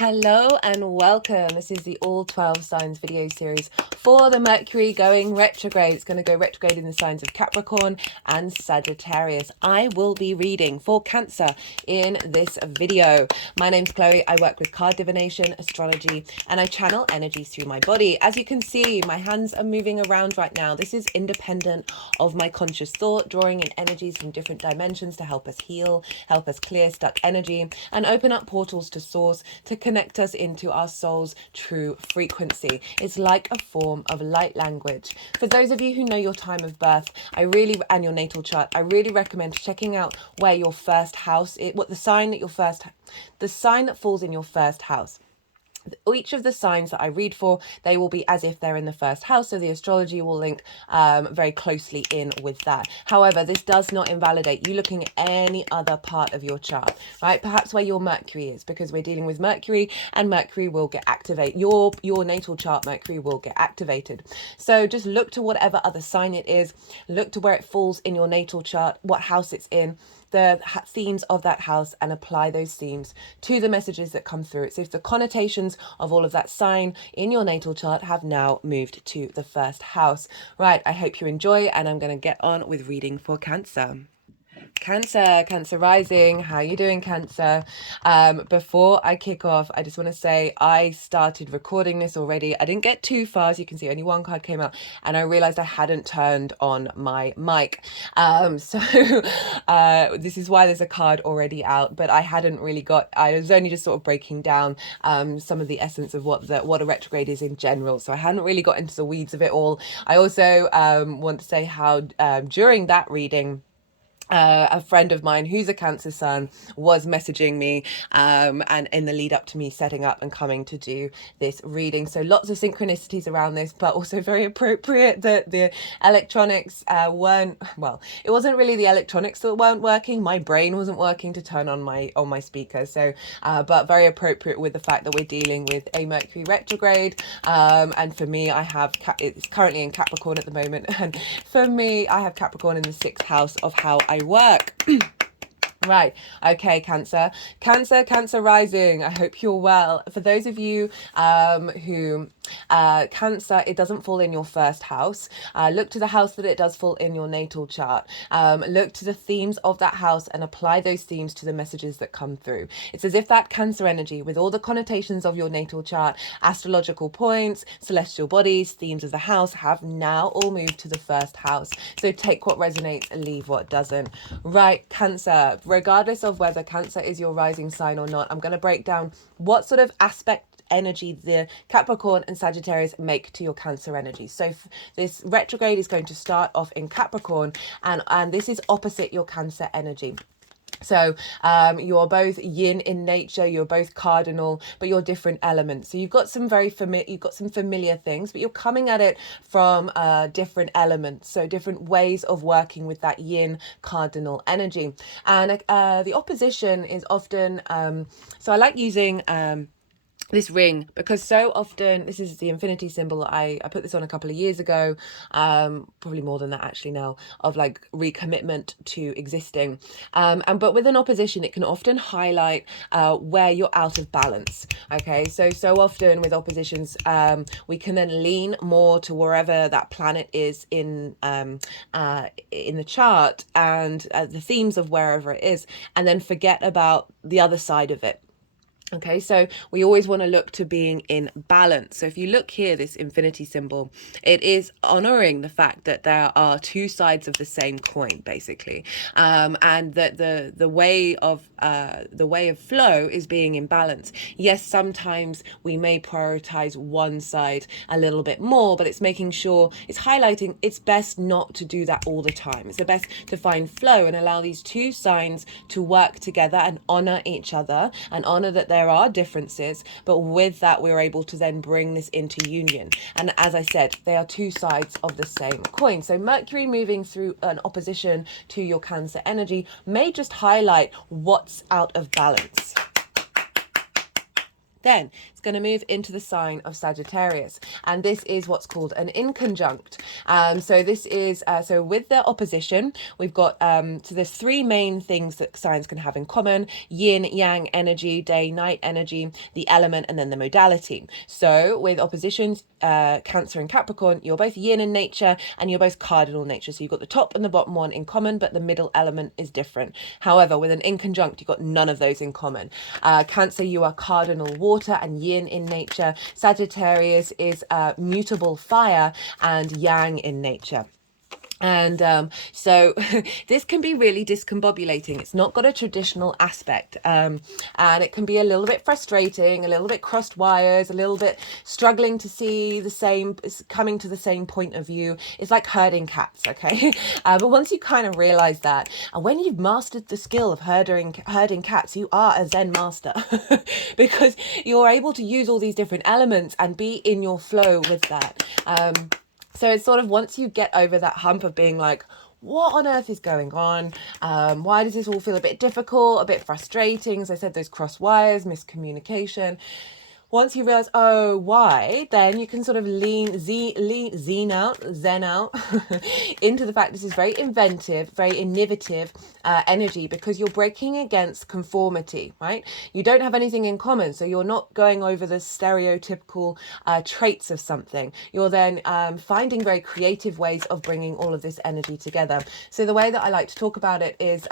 Hello and welcome. This is the All 12 Signs video series for the Mercury going retrograde. It's going to go retrograde in the signs of Capricorn and Sagittarius. I will be reading for Cancer in this video. My name's Chloe. I work with card divination, astrology, and I channel energies through my body. As you can see, my hands are moving around right now. This is independent of my conscious thought, drawing in energies from different dimensions to help us heal, help us clear stuck energy, and open up portals to source to connect us into our soul's true frequency. It's like a form of light language. For those of you who know your time of birth, and your natal chart, I really recommend checking out where your first house is, the sign that falls in your first house. Each of the signs that I read for, they will be as if they're in the first house, so the astrology will link very closely in with that. However, this does not invalidate you looking at any other part of your chart, right? Perhaps where your Mercury is, because we're dealing with Mercury, and Mercury will get activated. Your natal chart Mercury will get activated. So just look to whatever other sign it is, look to where it falls in your natal chart, what house it's in, the themes of that house, and apply those themes to the messages that come through it. So if the connotations of all of that sign in your natal chart have now moved to the first house. Right, I hope you enjoy, and I'm going to get on with reading for Cancer. Cancer rising, how you doing, Cancer? Before I kick off, I just want to say I started recording this already. I didn't get too far, as you can see, only one card came out, and I realized I hadn't turned on my mic. This is why there's a card already out, but I was only just sort of breaking down some of the essence of what a retrograde is in general, so I hadn't really got into the weeds of it all. I also want to say how during that reading, a friend of mine who's a Cancer Sun was messaging me and in the lead up to me setting up and coming to do this reading. So lots of synchronicities around this, but also very appropriate that the electronics it wasn't really the electronics that weren't working. My brain wasn't working to turn on my speaker. So, but very appropriate with the fact that we're dealing with a Mercury retrograde. And for me, it's currently in Capricorn at the moment. And for me, I have Capricorn in the 6th house of how I work. Right, okay, Cancer rising, I hope you're well. For those of you who Cancer, it doesn't fall in your first house, look to the house that it does fall in your natal chart. Look to the themes of that house and apply those themes to the messages that come through. It's as if that Cancer energy, with all the connotations of your natal chart, astrological points, celestial bodies, themes of the house, have now all moved to the first house. So take what resonates and leave what doesn't. Right, Cancer, regardless of whether Cancer is your rising sign or not, I'm going to break down what sort of aspect energy the Capricorn and Sagittarius make to your Cancer energy. So this retrograde is going to start off in Capricorn, and this is opposite your Cancer energy. So you are both yin in nature, you're both cardinal, but you're different elements. So you've got some familiar things, but you're coming at it from different elements, so different ways of working with that yin cardinal energy. And the opposition is often so I like using this ring, because so often, this is the infinity symbol. I put this on a couple of years ago, probably more than that actually now, of like recommitment to existing. But with an opposition, it can often highlight where you're out of balance. Okay, so often with oppositions, we can then lean more to wherever that planet is in the chart, and the themes of wherever it is, and then forget about the other side of it. Okay, so we always want to look to being in balance. So if you look here, this infinity symbol, it is honoring the fact that there are two sides of the same coin, basically, and that the way of flow is being in balance. Yes, sometimes we may prioritize one side a little bit more, but it's making sure, it's highlighting it's best not to do that all the time. It's the best to find flow and allow these two signs to work together and honor each other, and honor that there are differences, but with that we're able to then bring this into union. And as I said, they are two sides of the same coin. So Mercury moving through an opposition to your Cancer energy may just highlight what's out of balance. Then it's going to move into the sign of Sagittarius, and this is what's called an inconjunct. So this is so with the opposition, we've got so there's three main things that signs can have in common: yin yang energy, day night energy, the element, and then the modality. So with oppositions, Cancer and Capricorn, you're both yin in nature and you're both cardinal nature. So you've got the top and the bottom one in common, but the middle element is different. However, with an inconjunct, you've got none of those in common. Cancer, you are cardinal water and yin in nature. Sagittarius is mutable fire and yang in nature. And so this can be really discombobulating. It's not got a traditional aspect, and it can be a little bit frustrating, a little bit crossed wires, a little bit struggling to see the same, coming to the same point of view. It's like herding cats, okay? But once you kind of realize that, and when you've mastered the skill of herding cats, you are a Zen master because you're able to use all these different elements and be in your flow with that. So it's sort of, once you get over that hump of being like, what on earth is going on? Why does this all feel a bit difficult, a bit frustrating? As I said, those cross wires, miscommunication. Once you realize, oh, why, then you can sort of zen out into the fact this is very inventive, very innovative energy, because you're breaking against conformity, right? You don't have anything in common, so you're not going over the stereotypical traits of something. You're then finding very creative ways of bringing all of this energy together. So the way that I like to talk about it is...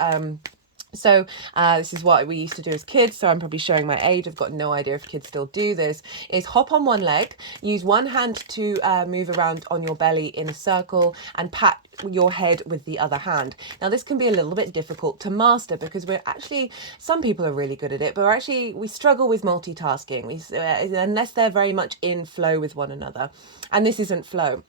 So this is what we used to do as kids, so I'm probably showing my age, I've got no idea if kids still do this, is hop on one leg, use one hand to move around on your belly in a circle, and pat your head with the other hand. Now this can be a little bit difficult to master because we're actually, some people are really good at it, but we struggle with multitasking, unless they're very much in flow with one another, and this isn't flow.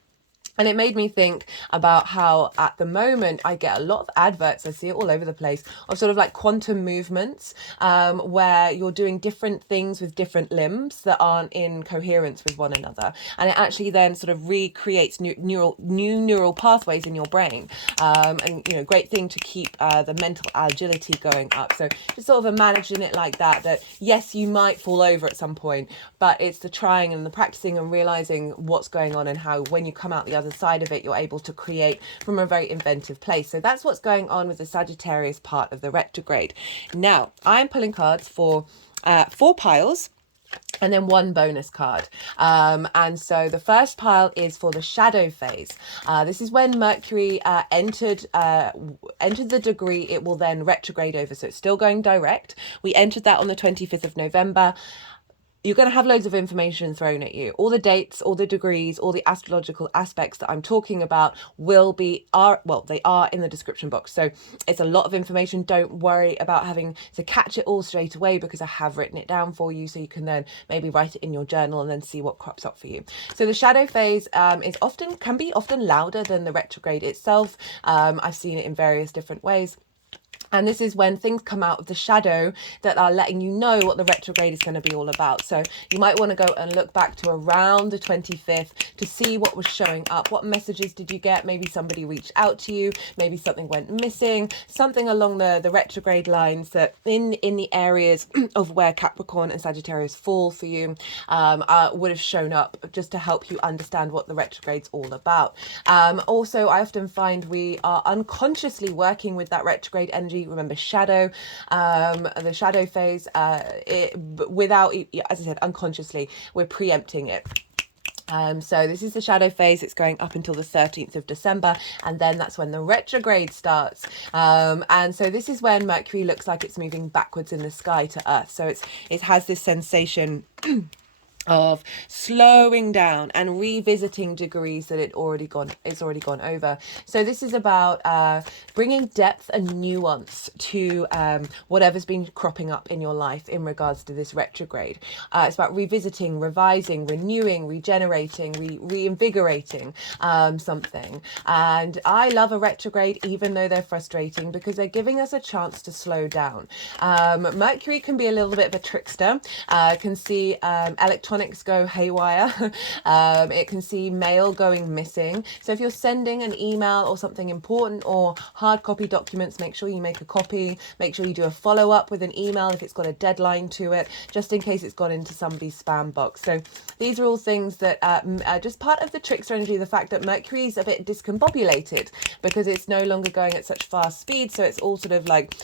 And it made me think about how at the moment I get a lot of adverts, I see it all over the place, of sort of like quantum movements, where you're doing different things with different limbs that aren't in coherence with one another. And it actually then sort of recreates new neural pathways in your brain. And, you know, great thing to keep the mental agility going up. So just sort of imagining it like that yes, you might fall over at some point, but it's the trying and the practicing and realizing what's going on and how when you come out the other side of it, you're able to create from a very inventive place. So that's what's going on with the Sagittarius part of the retrograde. Now, I'm pulling cards for 4 piles and then 1 bonus card. And so the first pile is for the shadow phase. This is when Mercury entered the degree it will then retrograde over. So it's still going direct. We entered that on the 25th of November. You're going to have loads of information thrown at you. All the dates, all the degrees, all the astrological aspects that I'm talking about they are in the description box. So it's a lot of information. Don't worry about having to catch it all straight away, because I have written it down for you, so you can then maybe write it in your journal and then see what crops up for you. So the shadow phase can be often louder than the retrograde itself. I've seen it in various different ways. And this is when things come out of the shadow that are letting you know what the retrograde is going to be all about. So you might want to go and look back to around the 25th to see what was showing up. What messages did you get? Maybe somebody reached out to you. Maybe something went missing. Something along the retrograde lines that in the areas of where Capricorn and Sagittarius fall for you would have shown up, just to help you understand what the retrograde's all about. Also, I often find we are unconsciously working with that retrograde energy. Remember, the shadow phase, without, as I said, unconsciously, we're preempting it. So this is the shadow phase. It's going up until the 13th of December, and then that's when the retrograde starts. And so this is when Mercury looks like it's moving backwards in the sky to Earth. So it has this sensation of slowing down and revisiting degrees that it's already gone over. So this is about bringing depth and nuance to whatever's been cropping up in your life in regards to this retrograde. It's about revisiting, revising, renewing, regenerating, reinvigorating something. And I love a retrograde, even though they're frustrating, because they're giving us a chance to slow down. Mercury can be a little bit of a trickster, can see electronic electronics go haywire. It can see mail going missing. So if you're sending an email or something important or hard copy documents, make sure you make a copy. Make sure you do a follow-up with an email if it's got a deadline to it, just in case it's gone into somebody's spam box. So these are all things that are just part of the trickster energy, the fact that Mercury's a bit discombobulated because it's no longer going at such fast speed. So it's all sort of like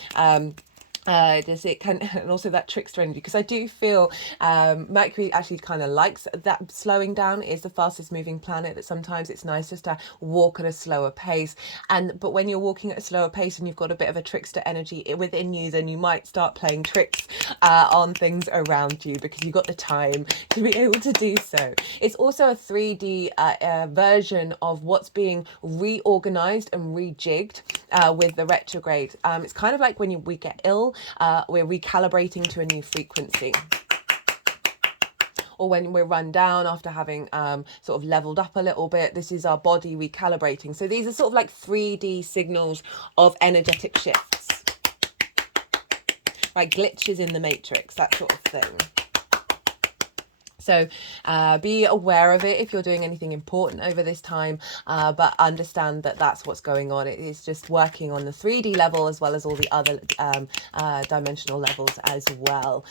does it can, and also that trickster energy, because I do feel Mercury actually kind of likes that slowing down. Is the fastest moving planet, that sometimes it's nice just to walk at a slower pace. But when you're walking at a slower pace and you've got a bit of a trickster energy within you, then you might start playing tricks on things around you because you've got the time to be able to do so. It's also a 3D version of what's being reorganized and rejigged with the retrograde. It's kind of like when we get ill, we're recalibrating to a new frequency, or when we're run down after having sort of leveled up a little bit. This is our body recalibrating. So these are sort of like 3D signals of energetic shifts, like glitches in the matrix, that sort of thing. So be aware of it if you're doing anything important over this time, but understand that that's what's going on. It is just working on the 3D level as well as all the other dimensional levels as well.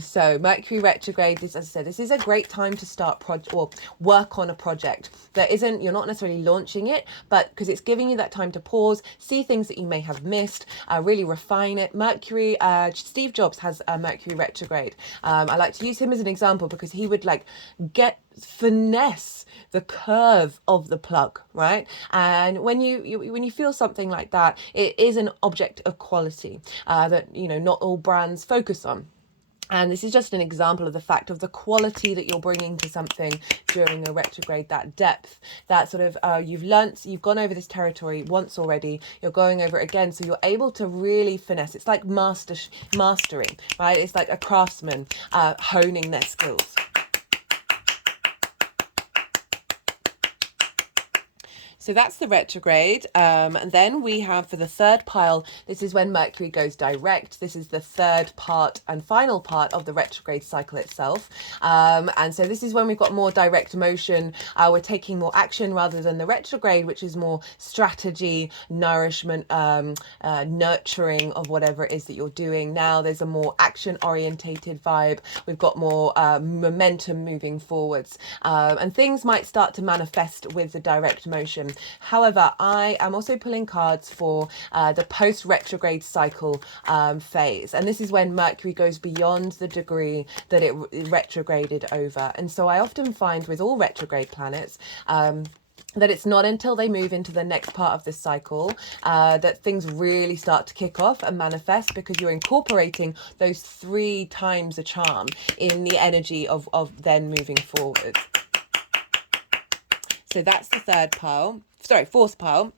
So Mercury retrograde, this, as I said, this is a great time to start or work on a project that isn't, you're not necessarily launching it, but because it's giving you that time to pause, see things that you may have missed, really refine it. Mercury, Steve Jobs has a Mercury retrograde. I like to use him as an example because he would like finesse the curve of the plug, right? And when you feel something like that, it is an object of quality that, you know, not all brands focus on. And this is just an example of the fact of the quality that you're bringing to something during a retrograde, that depth, that sort of, you've gone over this territory once already, you're going over it again. So you're able to really finesse. It's like mastering, right? It's like a craftsman honing their skills. So that's the retrograde. And then we have, for the third pile, this is when Mercury goes direct. This is the third part and final part of the retrograde cycle itself. And so this is when we've got more direct motion. We're taking more action rather than the retrograde, which is more strategy, nourishment, nurturing of whatever it is that you're doing. Now there's a more action orientated vibe. We've got more momentum moving forwards. And things might start to manifest with the direct motion. However, I am also pulling cards for the post-retrograde cycle phase. And this is when Mercury goes beyond the degree that it retrograded over. And so I often find with all retrograde planets, that it's not until they move into the next part of this cycle that things really start to kick off and manifest, because you're incorporating those 3 times the charm in the energy of then moving forward. So that's the fourth pile.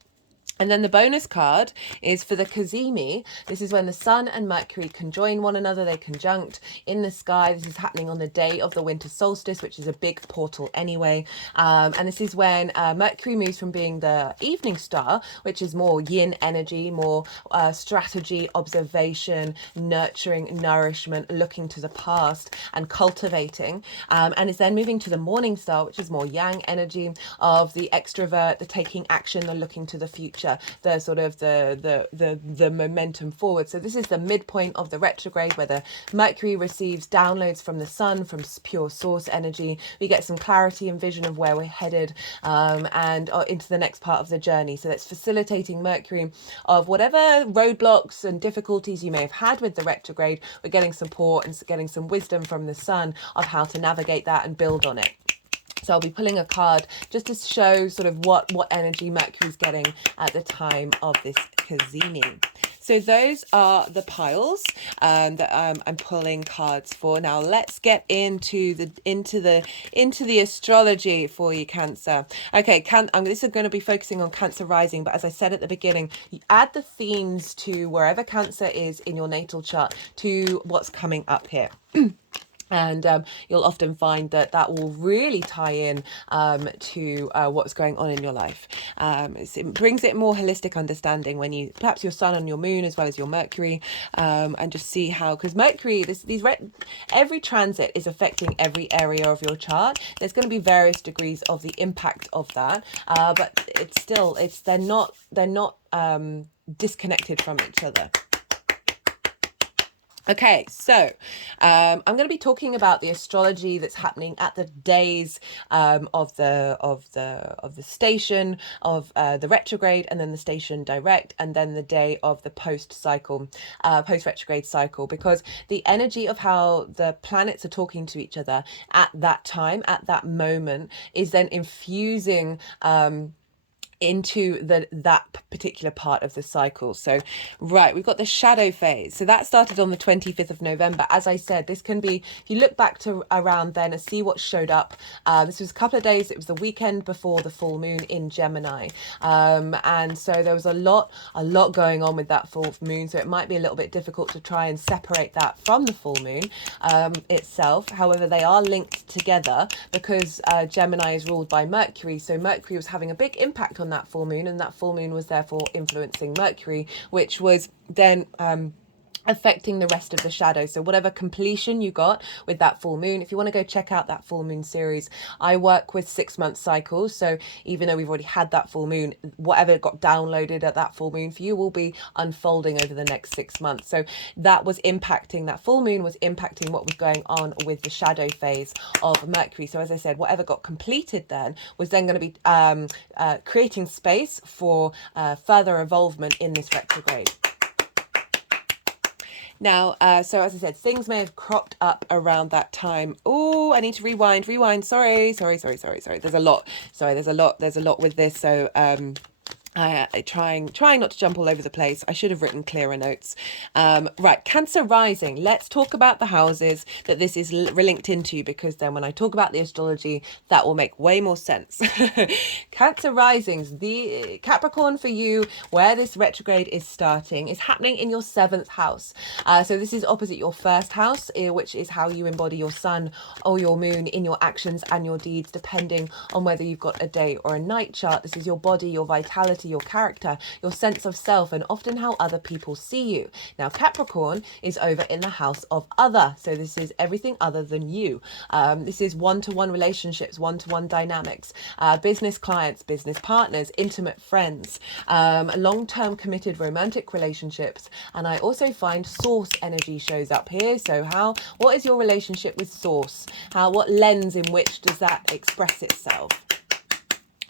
And then the bonus card is for the Cazimi. This is when the Sun and Mercury conjoin one another. They conjunct in the sky. This is happening on the day of the winter solstice, which is a big portal anyway. And this is when Mercury moves from being the evening star, which is more yin energy, more strategy, observation, nurturing, nourishment, looking to the past and cultivating. And is then moving to the morning star, which is more yang energy of the extrovert, the taking action, the looking to the future, the sort of the momentum forward. So this is the midpoint of the retrograde, where the Mercury receives downloads from the Sun, from pure source energy. We get some clarity and vision of where we're headed, and into the next part of the journey. So that's facilitating Mercury of whatever roadblocks and difficulties you may have had with the retrograde. We're getting support and getting some wisdom from the Sun of how to navigate that and build on it. So I'll be pulling a card just to show sort of what energy Mercury's getting at the time of this Cazimi. So those are the piles that I'm pulling cards for. Now let's get into the astrology for you, Cancer. Okay, this is going to be focusing on Cancer rising, but as I said at the beginning, you add the themes to wherever Cancer is in your natal chart to what's coming up here. And you'll often find that that will really tie in to what's going on in your life. It brings it more holistic understanding when you, perhaps your sun and your moon as well as your Mercury, and just see how, because Mercury, every transit is affecting every area of your chart. There's going to be various degrees of the impact of that, but they're not disconnected from each other. Okay, so I'm going to be talking about the astrology that's happening at the days of the station of the retrograde, and then the station direct, and then the day of the post retrograde cycle, because the energy of how the planets are talking to each other at that time, at that moment, is then infusing into that particular part of the cycle. So right, we've got the shadow phase, so that started on the 25th of November. As I said, this can be, if you look back to around then and see what showed up, this was a couple of days, it was the weekend before the full moon in Gemini, and so there was a lot going on with that full moon, so it might be a little bit difficult to try and separate that from the full moon itself. However, they are linked together because Gemini is ruled by Mercury, so Mercury was having a big impact on that full moon, and that full moon was therefore influencing Mercury, which was then affecting the rest of the shadow. So whatever completion you got with that full moon, if you want to go check out that full moon series, I work with 6-month cycles, so even though we've already had that full moon, whatever got downloaded at that full moon for you will be unfolding over the next 6 months. So that was impacting, that full moon was impacting what was going on with the shadow phase of Mercury. So as I said, whatever got completed then was then going to be creating space for further involvement in this retrograde. Now, so as I said, things may have cropped up around that time. Oh, I need to rewind. Sorry. There's a lot. There's a lot with this. So, trying not to jump all over the place. I should have written clearer notes. Right, Cancer rising. Let's talk about the houses that this is linked into, because then when I talk about the astrology, that will make way more sense. Cancer risings, the Capricorn for you, where this retrograde is starting, is happening in your 7th house. So this is opposite your 1st house, which is how you embody your sun or your moon in your actions and your deeds, depending on whether you've got a day or a night chart. This is your body, your vitality, your character, your sense of self, and often how other people see you. Now, Capricorn is over in the house of other. So this is everything other than you. This is one-to-one relationships, one-to-one dynamics, business clients, business partners, intimate friends, long-term committed romantic relationships. And I also find source energy shows up here. So what is your relationship with source? What lens in which does that express itself?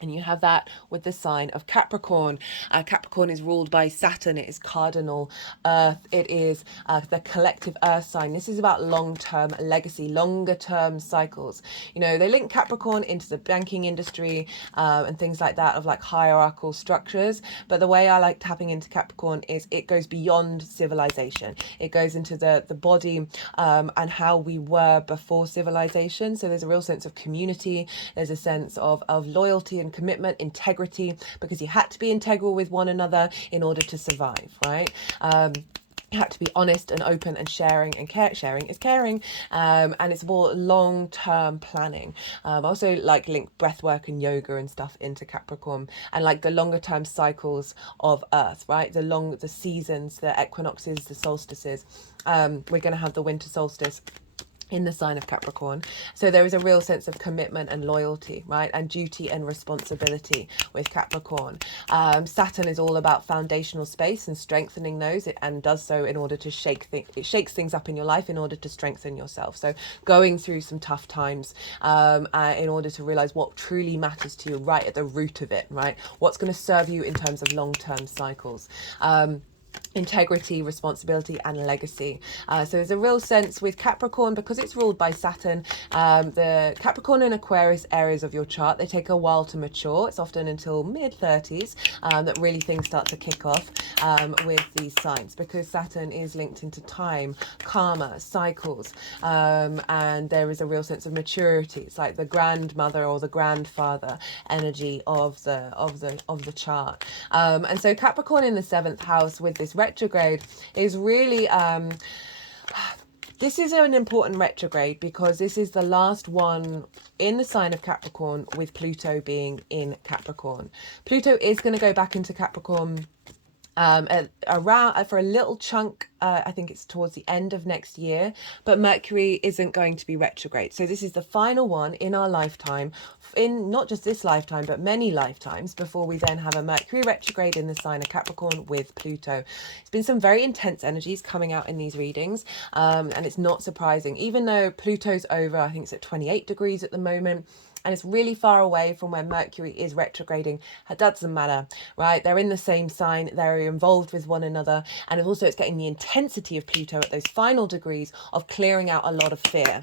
And you have that with the sign of Capricorn. Capricorn is ruled by Saturn. It is cardinal Earth. It is the collective Earth sign. This is about long-term legacy, longer-term cycles. You know, they link Capricorn into the banking industry and things like that, of like hierarchical structures. But the way I like tapping into Capricorn is it goes beyond civilization. It goes into the body and how we were before civilization. So there's a real sense of community. There's a sense of loyalty and commitment, integrity, because you had to be integral with one another in order to survive, right? You have to be honest and open and sharing, and sharing is caring, and it's more long-term planning. I also like link breathwork and yoga and stuff into Capricorn, and like the longer-term cycles of Earth, right? The seasons, the equinoxes, the solstices. We're going to have the winter solstice in the sign of Capricorn. So there is a real sense of commitment and loyalty, right? And duty and responsibility with Capricorn. Saturn is all about foundational space and strengthening those, and does so in order to it shakes things up in your life in order to strengthen yourself. So going through some tough times in order to realize what truly matters to you right at the root of it, right? What's going to serve you in terms of long-term cycles. Integrity, responsibility, and legacy. So there's a real sense with Capricorn, because it's ruled by Saturn. The Capricorn and Aquarius areas of your chart, they take a while to mature. It's often until mid-30s that really things start to kick off with these signs, because Saturn is linked into time, karma, cycles, and there is a real sense of maturity. It's like the grandmother or the grandfather energy of the chart. And so Capricorn in the 7th house with this retrograde is really This is an important retrograde because this is the last one in the sign of Capricorn, with Pluto being in Capricorn. Pluto is going to go back into Capricorn around for a little chunk. I think it's towards the end of next year, but Mercury isn't going to be retrograde. So this is the final one in our lifetime, in not just this lifetime, but many lifetimes, before we then have a Mercury retrograde in the sign of Capricorn with Pluto. It's been some very intense energies coming out in these readings, and it's not surprising, even though Pluto's over, I think it's at 28 degrees at the moment, and it's really far away from where Mercury is retrograding. It doesn't matter, right? They're in the same sign, they're involved with one another, and also it's getting the intensity of Pluto at those final degrees of clearing out a lot of fear.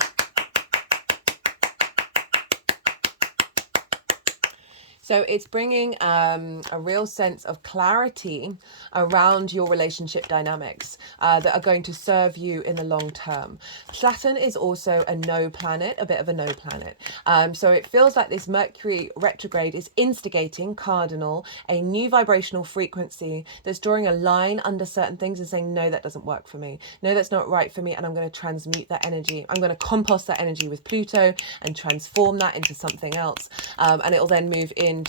So it's bringing a real sense of clarity around your relationship dynamics that are going to serve you in the long term. Saturn is also a no planet, a bit of a no planet. So it feels like this Mercury retrograde is instigating, cardinal, a new vibrational frequency that's drawing a line under certain things and saying, no, that doesn't work for me. No, that's not right for me. And I'm going to transmute that energy. I'm going to compost that energy with Pluto and transform that into something else. And it'll then move into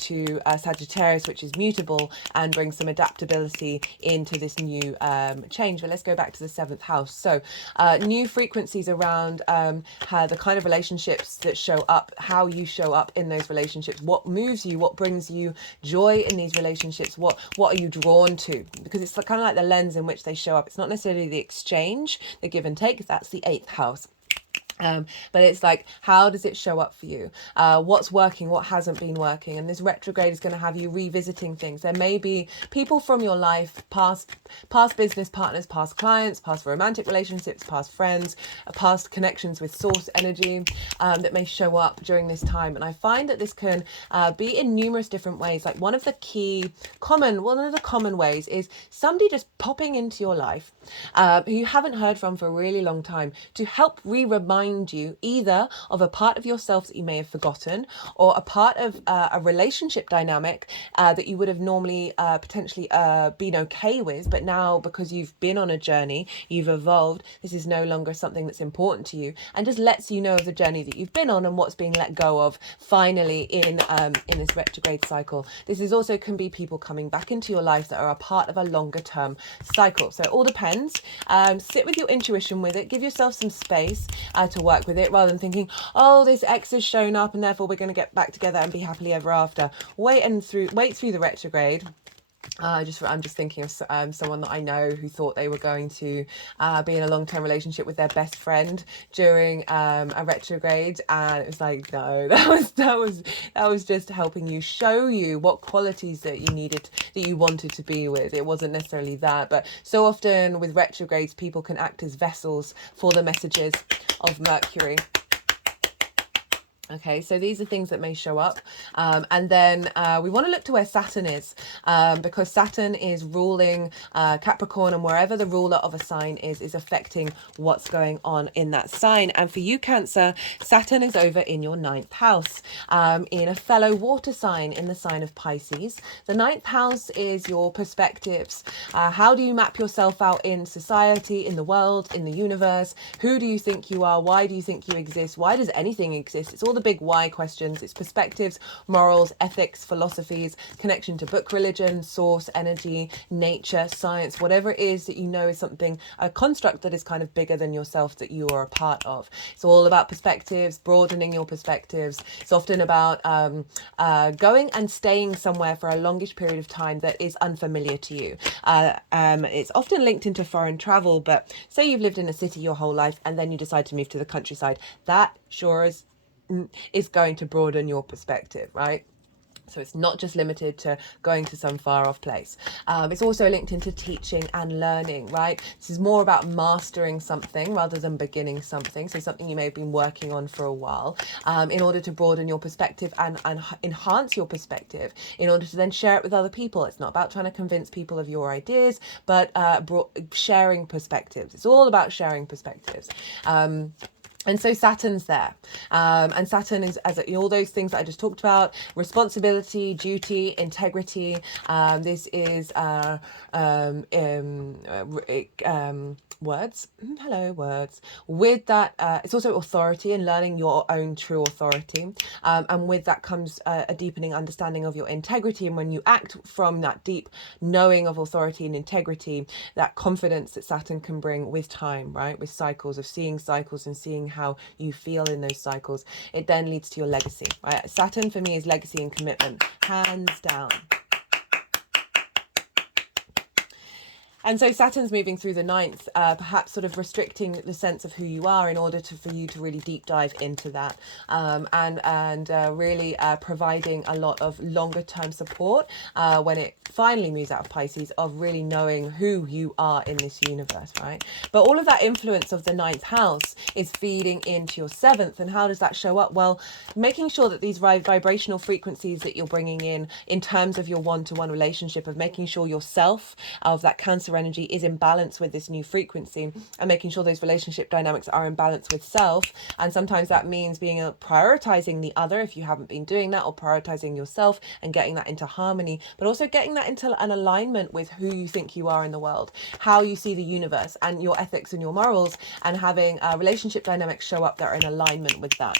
Sagittarius, which is mutable, and bring some adaptability into this new change. But let's go back to the 7th house. So new frequencies around how the kind of relationships that show up, how you show up in those relationships, what moves you, what brings you joy in these relationships, what are you drawn to? Because it's kind of like the lens in which they show up. It's not necessarily the exchange, the give and take. That's the 8th house. But it's like, how does it show up for you? What's working, what hasn't been working? And this retrograde is going to have you revisiting things. There may be people from your life, past business partners, past clients, past romantic relationships, past friends, past connections with source energy that may show up during this time. And I find that this can be in numerous different ways. Like one of the common ways is somebody just popping into your life who you haven't heard from for a really long time, to help remind you either of a part of yourself that you may have forgotten, or a part of a relationship dynamic that you would have normally potentially been okay with, but now because you've been on a journey, you've evolved, this is no longer something that's important to you, and just lets you know of the journey that you've been on and what's being let go of finally in this retrograde cycle. This is also can be people coming back into your life that are a part of a longer term cycle. So it all depends. Sit with your intuition with it, give yourself some space to work with it, rather than thinking, oh, this ex has shown up and therefore we're going to get back together and be happily ever after. Wait through the retrograde. I'm just thinking of someone that I know who thought they were going to be in a long-term relationship with their best friend during a retrograde, and it was like, no, that was just helping you, show you what qualities that you wanted to be with. It wasn't necessarily that. But so often with retrogrades, people can act as vessels for the messages of Mercury. Okay, so these are things that may show up. And then we want to look to where Saturn is, because Saturn is ruling Capricorn, and wherever the ruler of a sign is affecting what's going on in that sign. And for you, Cancer, Saturn is over in your 9th house, in a fellow water sign, in the sign of Pisces. The 9th house is your perspectives. How do you map yourself out in society, in the world, in the universe? Who do you think you are? Why do you think you exist? Why does anything exist? It's all the big why questions. It's perspectives, morals, ethics, philosophies, connection to book religion, source energy, nature, science, whatever it is that you know is something, a construct that is kind of bigger than yourself that you are a part of. It's all about perspectives, broadening your perspectives. It's often about going and staying somewhere for a longish period of time that is unfamiliar to you. It's often linked into foreign travel, but say you've lived in a city your whole life and then you decide to move to the countryside. That sure is going to broaden your perspective, right? So it's not just limited to going to some far off place. It's also linked into teaching and learning, right? This is more about mastering something rather than beginning something. So something you may have been working on for a while, in order to broaden your perspective and enhance your perspective, in order to then share it with other people. It's not about trying to convince people of your ideas, but sharing perspectives. It's all about sharing perspectives. And so Saturn's there. And Saturn is, as all those things that I just talked about, responsibility, duty, integrity. This is words. Hello, words. With that, it's also authority and learning your own true authority. And with that comes a deepening understanding of your integrity. And when you act from that deep knowing of authority and integrity, that confidence that Saturn can bring with time, right? With cycles, of seeing cycles and seeing how you feel in those cycles, it then leads to your legacy, right? Saturn for me is legacy and commitment, hands down. And so Saturn's moving through the ninth, perhaps sort of restricting the sense of who you are in order for you to really deep dive into that, and really providing a lot of longer term support when it finally moves out of Pisces, of really knowing who you are in this universe, right? But all of that influence of the ninth house is feeding into your seventh. And how does that show up? Well, making sure that these vibrational frequencies that you're bringing in terms of your one-to-one relationship, of making sure yourself, of that Cancer energy, is in balance with this new frequency, and making sure those relationship dynamics are in balance with self. And sometimes that means prioritizing the other if you haven't been doing that, or prioritizing yourself and getting that into harmony, but also getting that into an alignment with who you think you are in the world, how you see the universe and your ethics and your morals, and having relationship dynamics show up that are in alignment with that.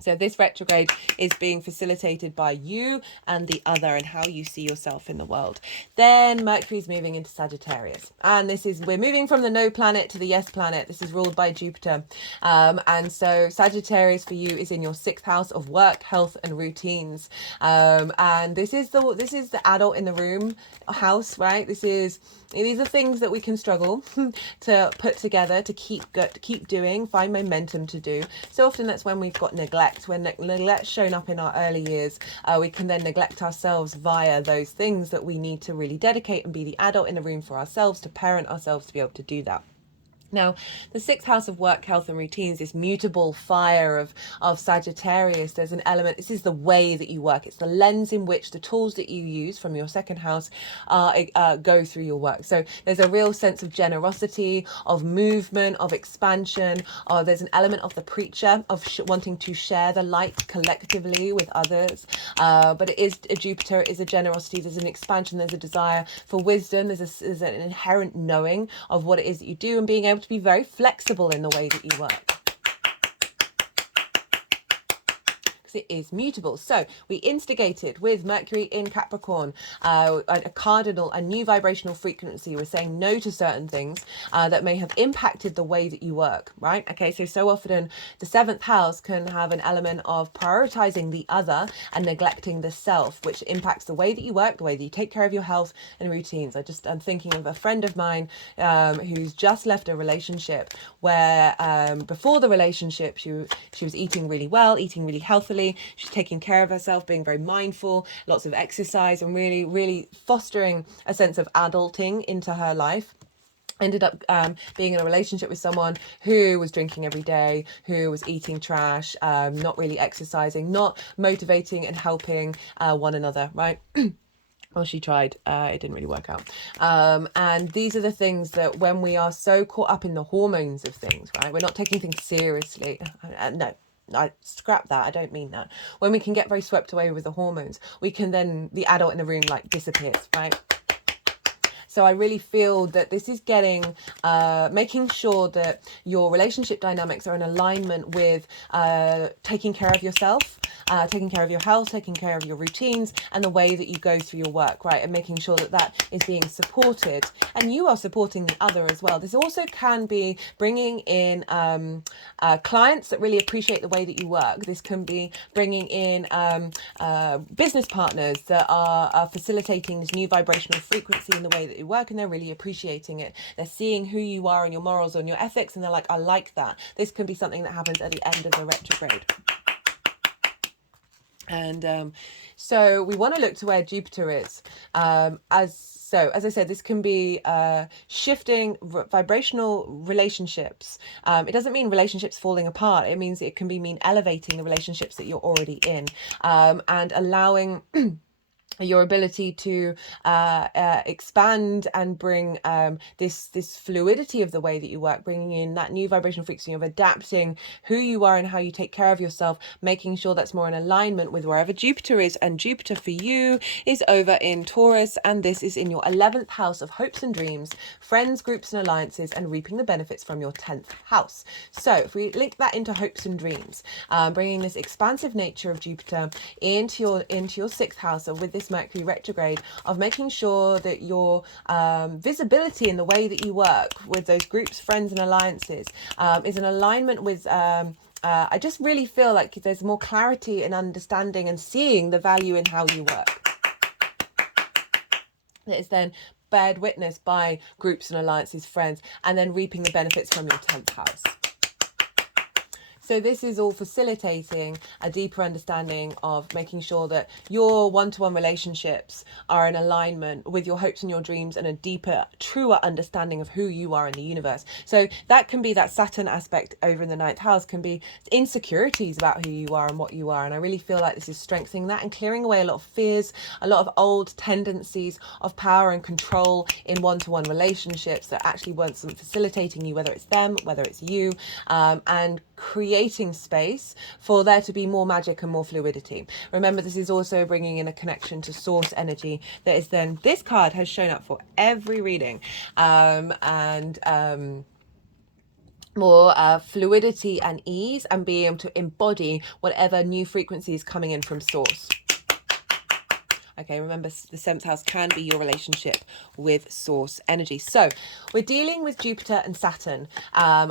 So this retrograde is being facilitated by you and the other, and how you see yourself in the world. Then Mercury's moving into Sagittarius. And we're moving from the no planet to the yes planet. This is ruled by Jupiter. And so Sagittarius for you is in your 6th house of work, health, and routines. And this is the adult in the room house, right? These are things that we can struggle to put together, to keep doing, find momentum to do. So often that's when we've got neglect. When neglect's shown up in our early years, we can then neglect ourselves via those things that we need to really dedicate and be the adult in the room for ourselves, to parent ourselves to be able to do that. Now, the 6th house of work, health, and routines, this mutable fire of Sagittarius, there's an element, this is the way that you work. It's the lens in which the tools that you use from your 2nd house go through your work. So there's a real sense of generosity, of movement, of expansion. There's an element of the preacher, of wanting to share the light collectively with others. But it is a Jupiter, it is a generosity, there's an expansion, there's a desire for wisdom, there's an inherent knowing of what it is that you do, and being able to be very flexible in the way that you work. It is mutable. So we instigated with Mercury in Capricorn, a cardinal, a new vibrational frequency. We're saying no to certain things that may have impacted the way that you work, right? Okay, so often the 7th house can have an element of prioritizing the other and neglecting the self, which impacts the way that you work, the way that you take care of your health and routines. I'm thinking of a friend of mine who's just left a relationship where before the relationship she was eating really well, eating really healthily. She's taking care of herself, being very mindful, lots of exercise, and really, really fostering a sense of adulting into her life. Ended up being in a relationship with someone who was drinking every day, who was eating trash, not really exercising, not motivating and helping one another, right? Well, she tried. It didn't really work out. And these are the things that when we are so caught up in the hormones of things, right? We're not taking things seriously. No. I scrap that. I don't mean that. When we can get very swept away with the hormones, we can then, the adult in the room disappears, right? So I really feel that this is making sure that your relationship dynamics are in alignment with taking care of yourself, taking care of your health, taking care of your routines, and the way that you go through your work, right? And making sure that that is being supported, and you are supporting the other as well. This also can be bringing in clients that really appreciate the way that you work. This can be bringing in business partners that are facilitating this new vibrational frequency in the way that you work, and they're really appreciating it. They're seeing who you are and your morals and your ethics, and they're like, I like that. This can be something that happens at the end of the retrograde. And so we want to look to where Jupiter is. As I said, this can be shifting vibrational relationships. It doesn't mean relationships falling apart. It means it can mean elevating the relationships that you're already in, and allowing your ability to expand and bring this fluidity of the way that you work, bringing in that new vibrational frequency of adapting who you are and how you take care of yourself, making sure that's more in alignment with wherever Jupiter is. And Jupiter for you is over in Taurus, and this is in your 11th house of hopes and dreams, friends, groups and alliances, and reaping the benefits from your 10th house. So if we link that into hopes and dreams, bringing this expansive nature of Jupiter into your 6th house, with this Mercury retrograde, of making sure that your visibility in the way that you work with those groups, friends and alliances is in alignment with I just really feel like there's more clarity and understanding and seeing the value in how you work that is then bared witness by groups and alliances, friends, and then reaping the benefits from your 10th house. So this is all facilitating a deeper understanding of making sure that your one-to-one relationships are in alignment with your hopes and your dreams, and a deeper, truer understanding of who you are in the universe. So that can be that Saturn aspect over in the 9th house, can be insecurities about who you are and what you are. And I really feel like this is strengthening that and clearing away a lot of fears, a lot of old tendencies of power and control in one-to-one relationships that actually weren't facilitating you, whether it's them, whether it's you, and creating space for there to be more magic and more fluidity. Remember, this is also bringing in a connection to source energy that is then, this card has shown up for every reading, more fluidity and ease, and being able to embody whatever new frequency is coming in from source. Okay, remember, the 7th house can be your relationship with source energy. So we're dealing with Jupiter and Saturn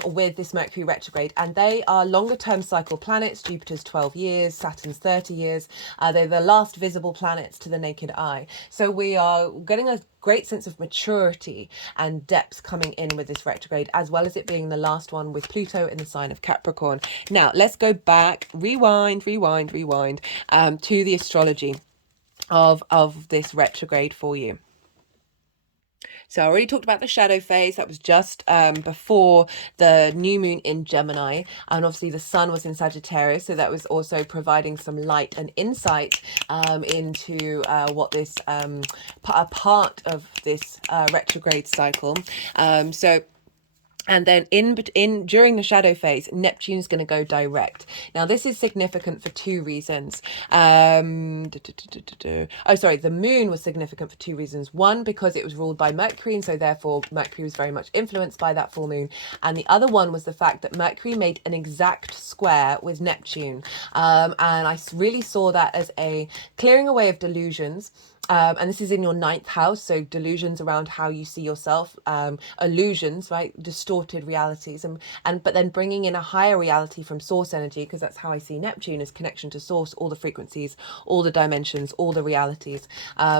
with this Mercury retrograde, and they are longer term cycle planets. Jupiter's 12 years, Saturn's 30 years. They're the last visible planets to the naked eye. So we are getting a great sense of maturity and depth coming in with this retrograde, as well as it being the last one with Pluto in the sign of Capricorn. Now, let's go back, rewind to the astrology of this retrograde for you. So I already talked about the shadow phase. That was just before the new moon in Gemini, and obviously the sun was in Sagittarius, so that was also providing some light and insight into what this part of this retrograde cycle. And then during the shadow phase, Neptune is going to go direct. Now, this is significant for two reasons. The moon was significant for two reasons. One, because it was ruled by Mercury, and so therefore Mercury was very much influenced by that full moon. And the other one was the fact that Mercury made an exact square with Neptune. And I really saw that as a clearing away of delusions. And this is in your 9th house, so delusions around how you see yourself, illusions, right, distorted realities, but then bringing in a higher reality from source energy, because that's how I see Neptune, as connection to source, all the frequencies, all the dimensions, all the realities,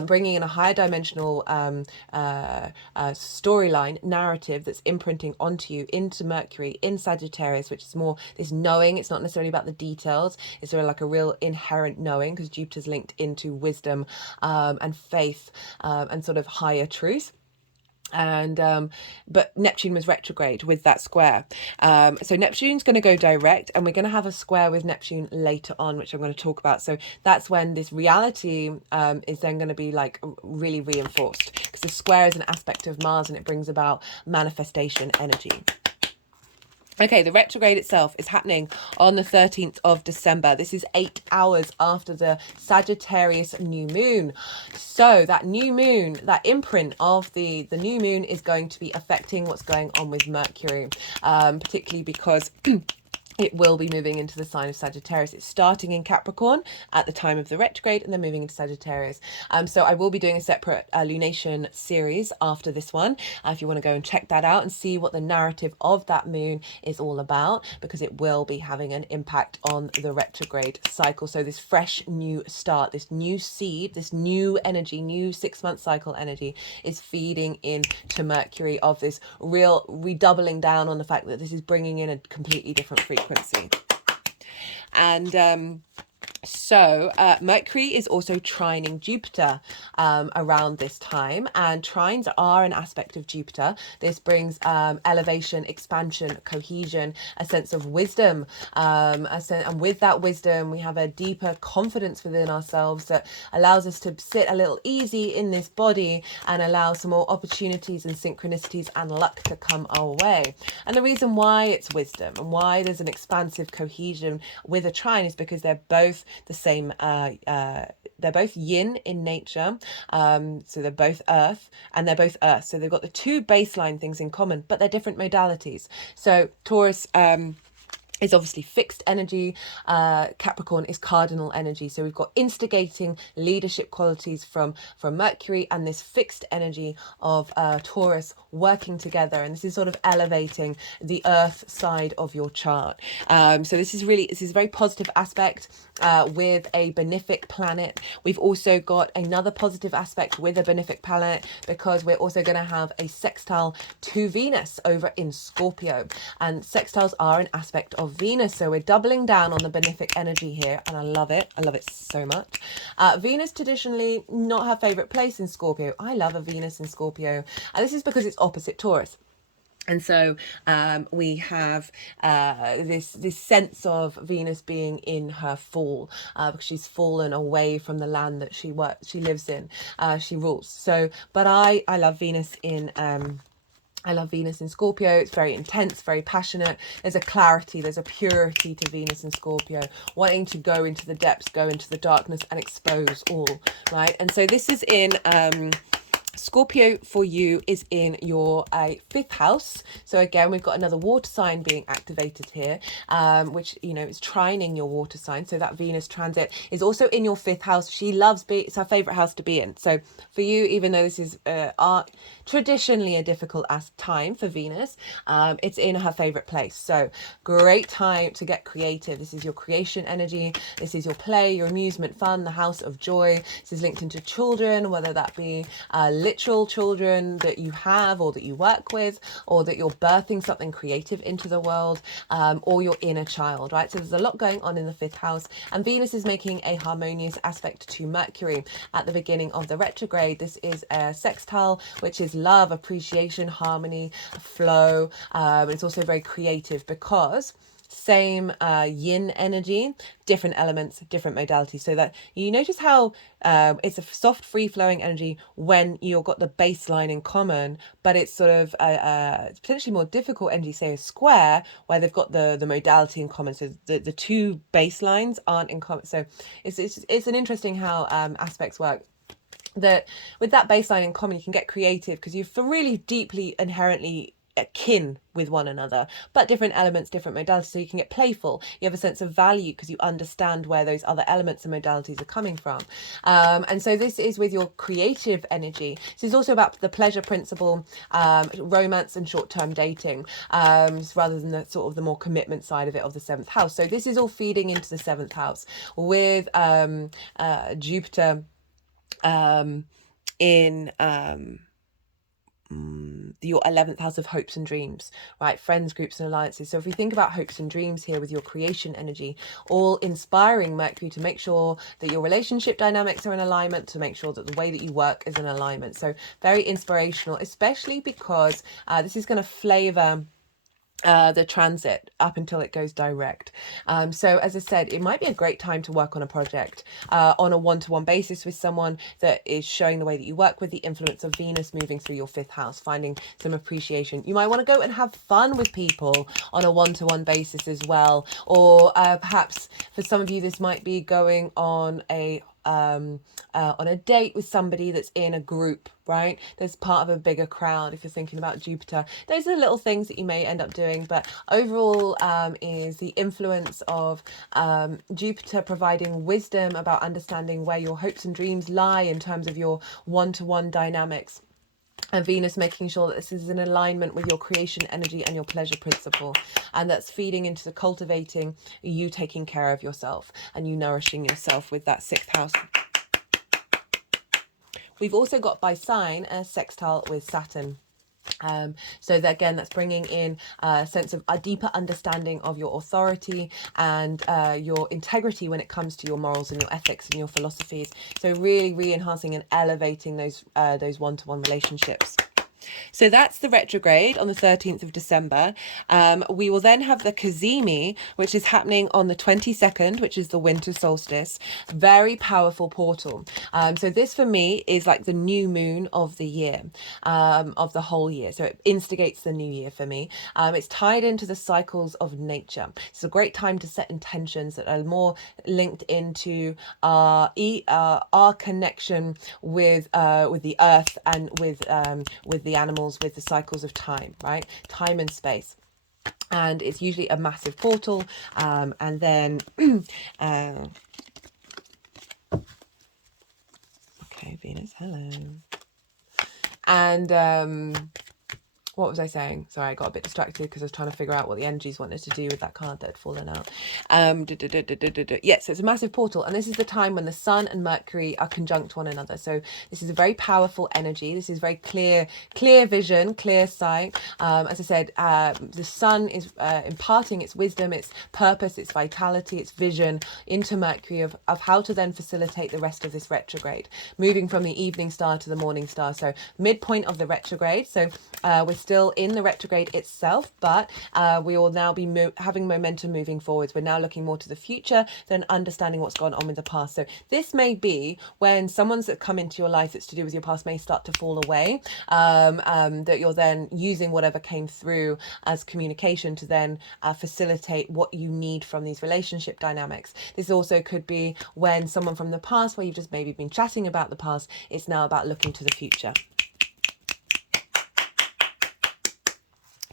bringing in a higher dimensional storyline, narrative that's imprinting onto you into Mercury in Sagittarius, which is more this knowing. It's not necessarily about the details. It's sort of like a real inherent knowing, because Jupiter's linked into wisdom, and faith, and sort of higher truth. And but Neptune was retrograde with that square, so Neptune's going to go direct, and we're going to have a square with Neptune later on, which I'm going to talk about. So that's when this reality is then going to be like really reinforced, because the square is an aspect of Mars, and it brings about manifestation energy. Okay, the retrograde itself is happening on the 13th of December. This is 8 hours after the Sagittarius new moon. So that new moon, that imprint of the new moon is going to be affecting what's going on with Mercury, particularly because it will be moving into the sign of Sagittarius. It's starting in Capricorn at the time of the retrograde, and then moving into Sagittarius. So I will be doing a separate lunation series after this one, if you want to go and check that out and see what the narrative of that moon is all about, because it will be having an impact on the retrograde cycle. So this fresh new start, this new seed, this new energy, new 6-month cycle energy is feeding into Mercury, of this real redoubling down on the fact that this is bringing in a completely different frequency. And So Mercury is also trining Jupiter around this time, and trines are an aspect of Jupiter. This brings elevation, expansion, cohesion, a sense of wisdom, and with that wisdom we have a deeper confidence within ourselves that allows us to sit a little easy in this body and allow some more opportunities and synchronicities and luck to come our way. And the reason why it's wisdom and why there's an expansive cohesion with a trine is because they're both the same, they're both yin in nature, so they're both earth, and they're both earth, so they've got the two baseline things in common, but they're different modalities. So Taurus is obviously fixed energy, Capricorn is cardinal energy, so we've got instigating leadership qualities from Mercury and this fixed energy of Taurus working together, and this is sort of elevating the earth side of your chart. So this is a very positive aspect with a benefic planet. We've also got another positive aspect with a benefic planet because we're also going to have a sextile to Venus over in Scorpio, and sextiles are an aspect of Venus, so we're doubling down on the benefic energy here, and I love it so much. Venus traditionally not her favorite place in Scorpio. I love a Venus in Scorpio, and this is because it's opposite Taurus. And so we have this sense of Venus being in her fall, because she's fallen away from the land that she lives in, she rules. So, but I love Venus in Scorpio. It's very intense, very passionate. There's a clarity, there's a purity to Venus in Scorpio, wanting to go into the depths, go into the darkness and expose all, right? And so this is in Scorpio for you is in your fifth house. So again, we've got another water sign being activated here, which, you know, is trining your water sign. So that Venus transit is also in your fifth house. She loves it's her favorite house to be in. So for you, even though this is traditionally a difficult time for Venus, it's in her favorite place. So great time to get creative. This is your creation energy. This is your play, your amusement, fun, the house of joy. This is linked into children, whether that be literal children that you have or that you work with, or that you're birthing something creative into the world, or your inner child, right? So there's a lot going on in the fifth house, and Venus is making a harmonious aspect to Mercury at the beginning of the retrograde. This is a sextile, which is love, appreciation, harmony, flow. It's also very creative because same yin energy, different elements, different modalities. So that you notice how it's a soft, free-flowing energy when you've got the baseline in common, but it's sort of potentially more difficult energy, say a square, where they've got the modality in common. So the two baselines aren't in common. So it's an interesting how aspects work. That with that baseline in common, you can get creative because you're really deeply inherently akin with one another, but different elements, different modalities. So you can get playful. You have a sense of value because you understand where those other elements and modalities are coming from. And so this is with your creative energy. This is also about the pleasure principle, romance and short-term dating, rather than the sort of the more commitment side of it of the seventh house. So this is all feeding into the seventh house with Jupiter in your 11th house of hopes and dreams, right? Friends, groups and alliances. So if we think about hopes and dreams here with your creation energy, all inspiring Mercury to make sure that your relationship dynamics are in alignment, to make sure that the way that you work is in alignment. So very inspirational, especially because this is going to flavor the transit up until it goes direct. So as I said, it might be a great time to work on a project on a one-to-one basis with someone that is showing the way that you work, with the influence of Venus moving through your fifth house, finding some appreciation. You might want to go and have fun with people on a one-to-one basis as well, or perhaps for some of you this might be going on a date with somebody that's in a group, right? There's part of a bigger crowd. If you're thinking about Jupiter, those are the little things that you may end up doing, but overall is the influence of Jupiter providing wisdom about understanding where your hopes and dreams lie in terms of your one-to-one dynamics, and Venus making sure that this is in alignment with your creation energy and your pleasure principle, and that's feeding into the cultivating you taking care of yourself and you nourishing yourself with that sixth house. We've also got by sign a sextile with Saturn. So that, again, that's bringing in a sense of a deeper understanding of your authority and your integrity when it comes to your morals and your ethics and your philosophies. So really re-enhancing and elevating those one-to-one relationships. So that's the retrograde on the 13th of December. We will then have the Cazimi, which is happening on the 22nd, which is the winter solstice. Very powerful portal. So this for me is like the new moon of the year, of the whole year. So it instigates the new year for me. It's tied into the cycles of nature. It's a great time to set intentions that are more linked into our connection with the earth and with the animals, with the cycles of time, right? Time and space. And it's usually a massive portal. And then okay, Venus, hello. And what was I saying? Sorry, I got a bit distracted because I was trying to figure out what the energies wanted to do with that card that had fallen out. Yes, it's a massive portal, and this is the time when the Sun and Mercury are conjunct one another. So this is a very powerful energy. This is very clear vision, clear sight. As I said, the Sun is imparting its wisdom, its purpose, its vitality, its vision into Mercury of how to then facilitate the rest of this retrograde, moving from the evening star to the morning star. So midpoint of the retrograde. So we're still in the retrograde itself, but we will now be having momentum moving forwards. We're now looking more to the future than understanding what's gone on with the past. So this may be when someone's that come into your life that's to do with your past may start to fall away, that you're then using whatever came through as communication to then facilitate what you need from these relationship dynamics. This also could be when someone from the past, where you've just maybe been chatting about the past, it's now about looking to the future.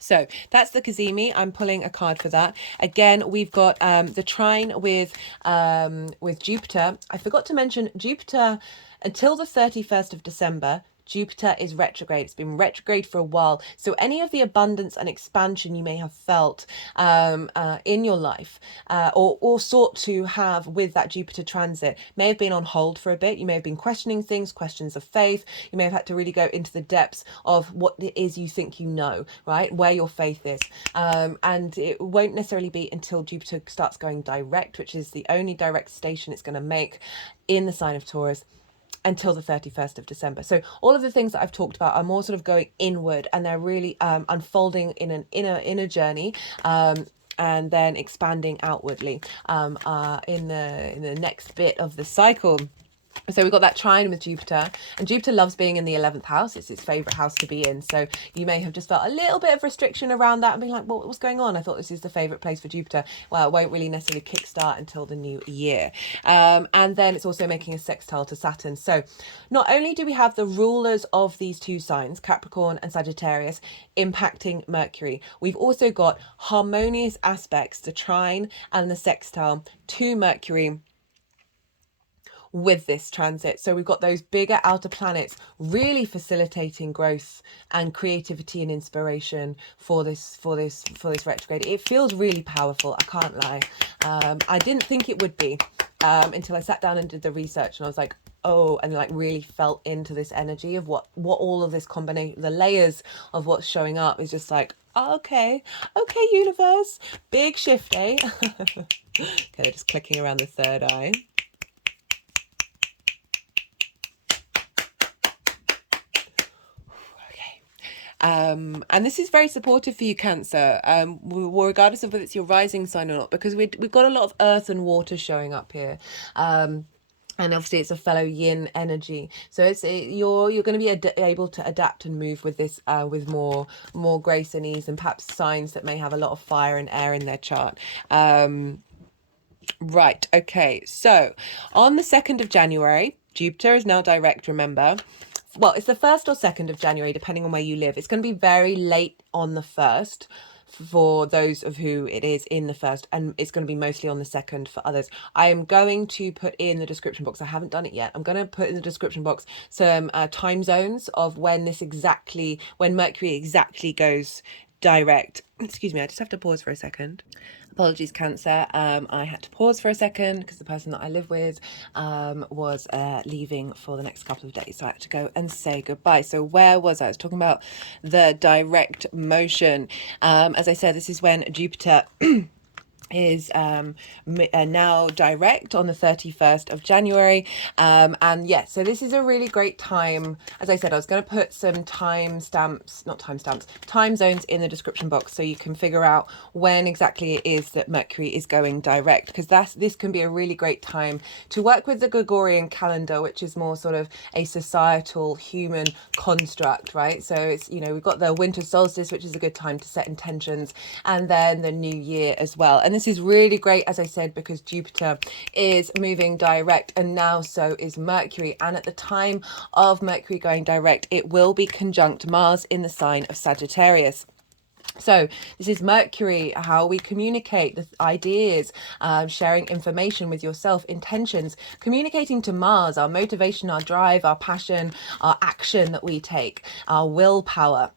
So that's the Cazimi. I'm pulling a card for that. Again, we've got the trine with Jupiter. I forgot to mention Jupiter until the 31st of December. Jupiter is retrograde. It's been retrograde for a while. So any of the abundance and expansion you may have felt in your life or sought to have with that Jupiter transit may have been on hold for a bit. You may have been questioning things, questions of faith. You may have had to really go into the depths of what it is you think you know, right? Where your faith is. And it won't necessarily be until Jupiter starts going direct, which is the only direct station it's going to make in the sign of Taurus, until the 31st of December. So all of the things that I've talked about are more sort of going inward, and they're really unfolding in an inner journey, and then expanding outwardly in the next bit of the cycle. So we've got that trine with Jupiter, and Jupiter loves being in the 11th house. It's its favorite house to be in. So you may have just felt a little bit of restriction around that and being like, well, what's going on? I thought this is the favorite place for Jupiter. Well, it won't really necessarily kickstart until the new year. And then it's also making a sextile to Saturn. So not only do we have the rulers of these two signs, Capricorn and Sagittarius, impacting Mercury, we've also got harmonious aspects, the trine and the sextile to Mercury with this transit. So we've got those bigger outer planets really facilitating growth and creativity and inspiration for this retrograde. It feels really powerful, I can't lie. I didn't think it would be until I sat down and did the research, and I was like, oh, and like really felt into this energy of what all of this combination, the layers of what's showing up is just like, oh, okay, universe, big shift, eh? Okay, just clicking around the third eye. And this is very supportive for you, Cancer, regardless of whether it's your rising sign or not, because we've got a lot of earth and water showing up here. And obviously it's a fellow yin energy, so you're going to be able to adapt and move with this with more grace and ease, and perhaps signs that may have a lot of fire and air in their chart. Right, okay, so on the 2nd of January, Jupiter is now direct, remember. Well, it's the 1st or 2nd of January, depending on where you live. It's going to be very late on the 1st for those of who it is in the 1st, and it's going to be mostly on the 2nd for others. I am going to put in the description box, I haven't done it yet, I'm going to put in the description box some time zones of when Mercury exactly goes direct. Excuse me, I just have to pause for a second. Apologies, Cancer. I had to pause for a second because the person that I live with was leaving for the next couple of days. So I had to go and say goodbye. So where was I? I was talking about the direct motion. As I said, this is when Jupiter is now direct on the 31st of January. And yeah, so this is a really great time. As I said, I was going to put some time zones in the description box so you can figure out when exactly it is that Mercury is going direct, because this can be a really great time to work with the Gregorian calendar, which is more sort of a societal human construct, right? So it's, you know, we've got the winter solstice, which is a good time to set intentions, and then the new year as well. And this is really great, as I said, because Jupiter is moving direct, and now so is Mercury. And at the time of Mercury going direct, it will be conjunct Mars in the sign of Sagittarius. So this is Mercury, how we communicate, the ideas, sharing information with yourself, intentions, communicating to Mars, our motivation, our drive, our passion, our action that we take, our willpower.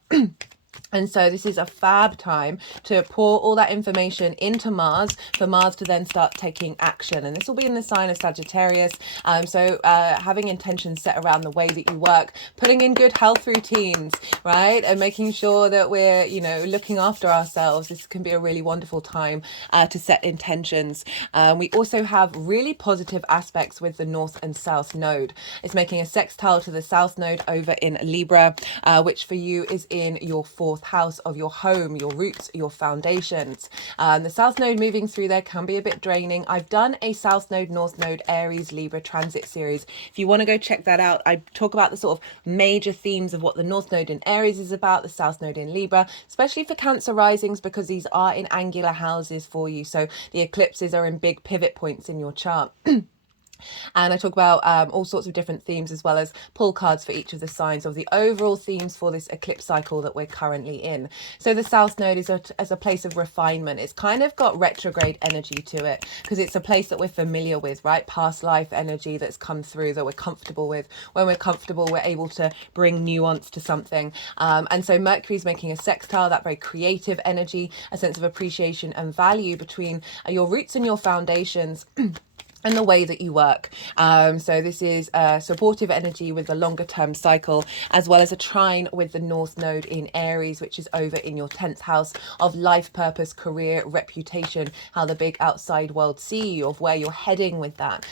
And so this is a fab time to pour all that information into Mars, for Mars to then start taking action. And this will be in the sign of Sagittarius. So having intentions set around the way that you work, putting in good health routines, right? And making sure that we're, you know, looking after ourselves. This can be a really wonderful time to set intentions. We also have really positive aspects with the North and South node. It's making a sextile to the South node over in Libra, which for you is in your fourth house of your home, your roots, your foundations. The South node moving through there can be a bit draining. I've done a South node, North node, Aries, Libra transit series. If you want to go check that out, I talk about the sort of major themes of what the North node in Aries is about, the South node in Libra, especially for Cancer risings, because these are in angular houses for you. So the eclipses are in big pivot points in your chart. And I talk about all sorts of different themes, as well as pull cards for each of the signs of the overall themes for this eclipse cycle that we're currently in. So the South node is as a place of refinement. It's kind of got retrograde energy to it, because it's a place that we're familiar with, right? Past life energy that's come through, that we're comfortable with. When we're comfortable, we're able to bring nuance to something. And so Mercury is making a sextile, that very creative energy, a sense of appreciation and value between your roots and your foundations. And the way that you work. So this is supportive energy with the longer term cycle, as well as a trine with the North node in Aries, which is over in your 10th house of life, purpose, career, reputation, how the big outside world see you, of where you're heading with that,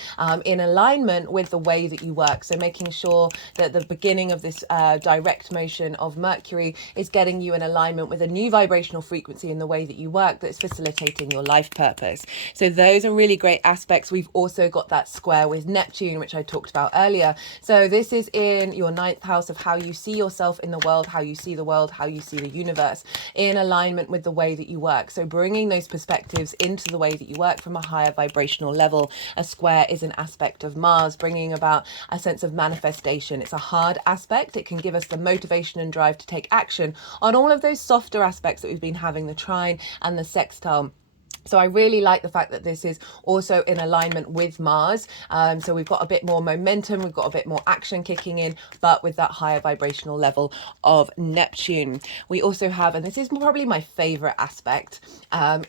in alignment with the way that you work. So making sure that the beginning of this direct motion of Mercury is getting you in alignment with a new vibrational frequency in the way that you work that's facilitating your life purpose. So those are really great aspects. We've also got that square with Neptune, which I talked about earlier. So this is in your 9th house of how you see yourself in the world, how you see the world, how you see the universe, in alignment with the way that you work. So bringing those perspectives into the way that you work from a higher vibrational level. A square is an aspect of Mars, bringing about a sense of manifestation. It's a hard aspect. It can give us the motivation and drive to take action on all of those softer aspects that we've been having, the trine and the sextile. So I really like the fact that this is also in alignment with Mars. So we've got a bit more momentum, we've got a bit more action kicking in, but with that higher vibrational level of Neptune. We also have, and this is probably my favorite aspect,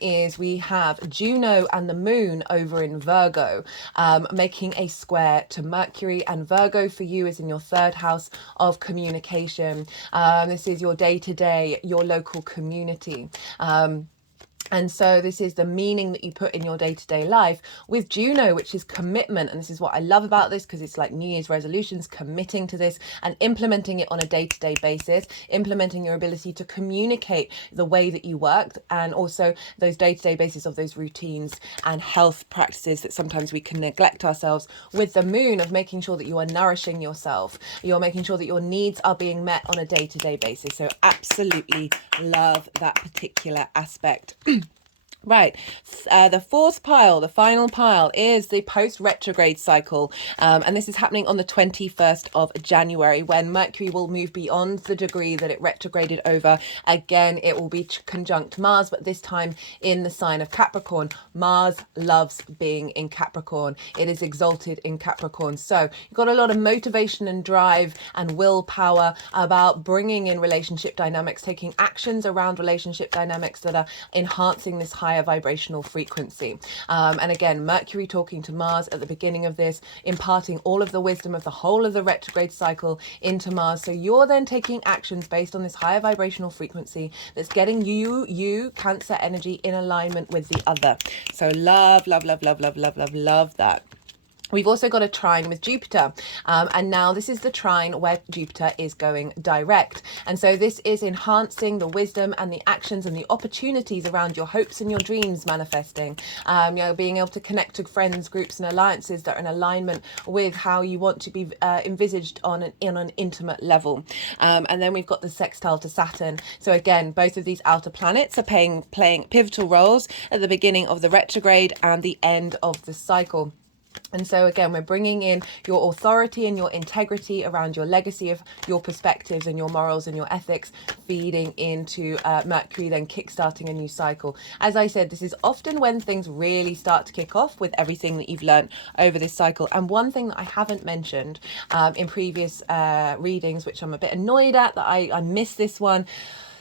is we have Juno and the Moon over in Virgo, making a square to Mercury. And Virgo for you is in your 3rd house of communication. This is your day-to-day, your local community. And so this is the meaning that you put in your day-to-day life with Juno, which is commitment. And this is what I love about this, because it's like New Year's resolutions, committing to this and implementing it on a day-to-day basis, implementing your ability to communicate the way that you work, and also those day-to-day basis of those routines and health practices that sometimes we can neglect ourselves, with the Moon of making sure that you are nourishing yourself. You're making sure that your needs are being met on a day-to-day basis. So absolutely love that particular aspect. Right. The fourth pile, the final pile, is the post-retrograde cycle. And this is happening on the 21st of January when Mercury will move beyond the degree that it retrograded over. Again, it will be conjunct Mars, but this time in the sign of Capricorn. Mars loves being in Capricorn. It is exalted in Capricorn. So you've got a lot of motivation and drive and willpower about bringing in relationship dynamics, taking actions around relationship dynamics that are enhancing this higher vibrational frequency. And again, Mercury talking to Mars at the beginning of this, imparting all of the wisdom of the whole of the retrograde cycle into Mars. So you're then taking actions based on this higher vibrational frequency that's getting you Cancer energy in alignment with the other. So love, love, love, love, love, love, love, love that. We've also got a trine with Jupiter, and now this is the trine where Jupiter is going direct. And so this is enhancing the wisdom and the actions and the opportunities around your hopes and your dreams manifesting. Being able to connect to friends, groups and alliances that are in alignment with how you want to be envisaged on an intimate level. And then we've got the sextile to Saturn. So again, both of these outer planets are playing pivotal roles at the beginning of the retrograde and the end of the cycle. And so again, we're bringing in your authority and your integrity around your legacy of your perspectives and your morals and your ethics, feeding into Mercury, then kickstarting a new cycle. As I said, this is often when things really start to kick off with everything that you've learned over this cycle. And one thing that I haven't mentioned in previous readings, which I'm a bit annoyed at, that I missed this one.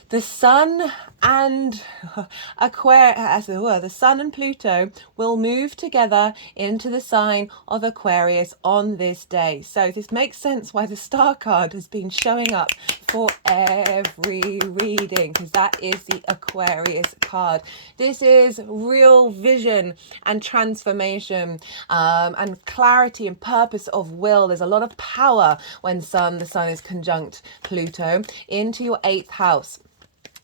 The Sun and the Sun and Pluto will move together into the sign of Aquarius on this day. So this makes sense why the star card has been showing up for every reading, because that is the Aquarius card. This is real vision and transformation and clarity and purpose of will. There's a lot of power when the Sun is conjunct Pluto into your 8th house.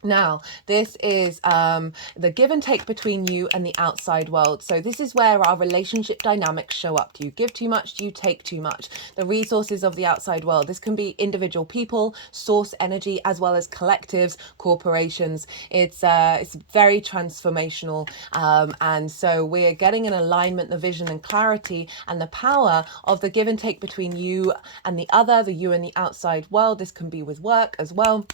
Now, this is the give and take between you and the outside world. So this is where our relationship dynamics show up. Do you give too much? Do you take too much? The resources of the outside world. This can be individual people, source energy, as well as collectives, corporations. It's very transformational. And so we're getting an alignment, the vision and clarity and the power of the give and take between you and the other, the you and the outside world. This can be with work as well,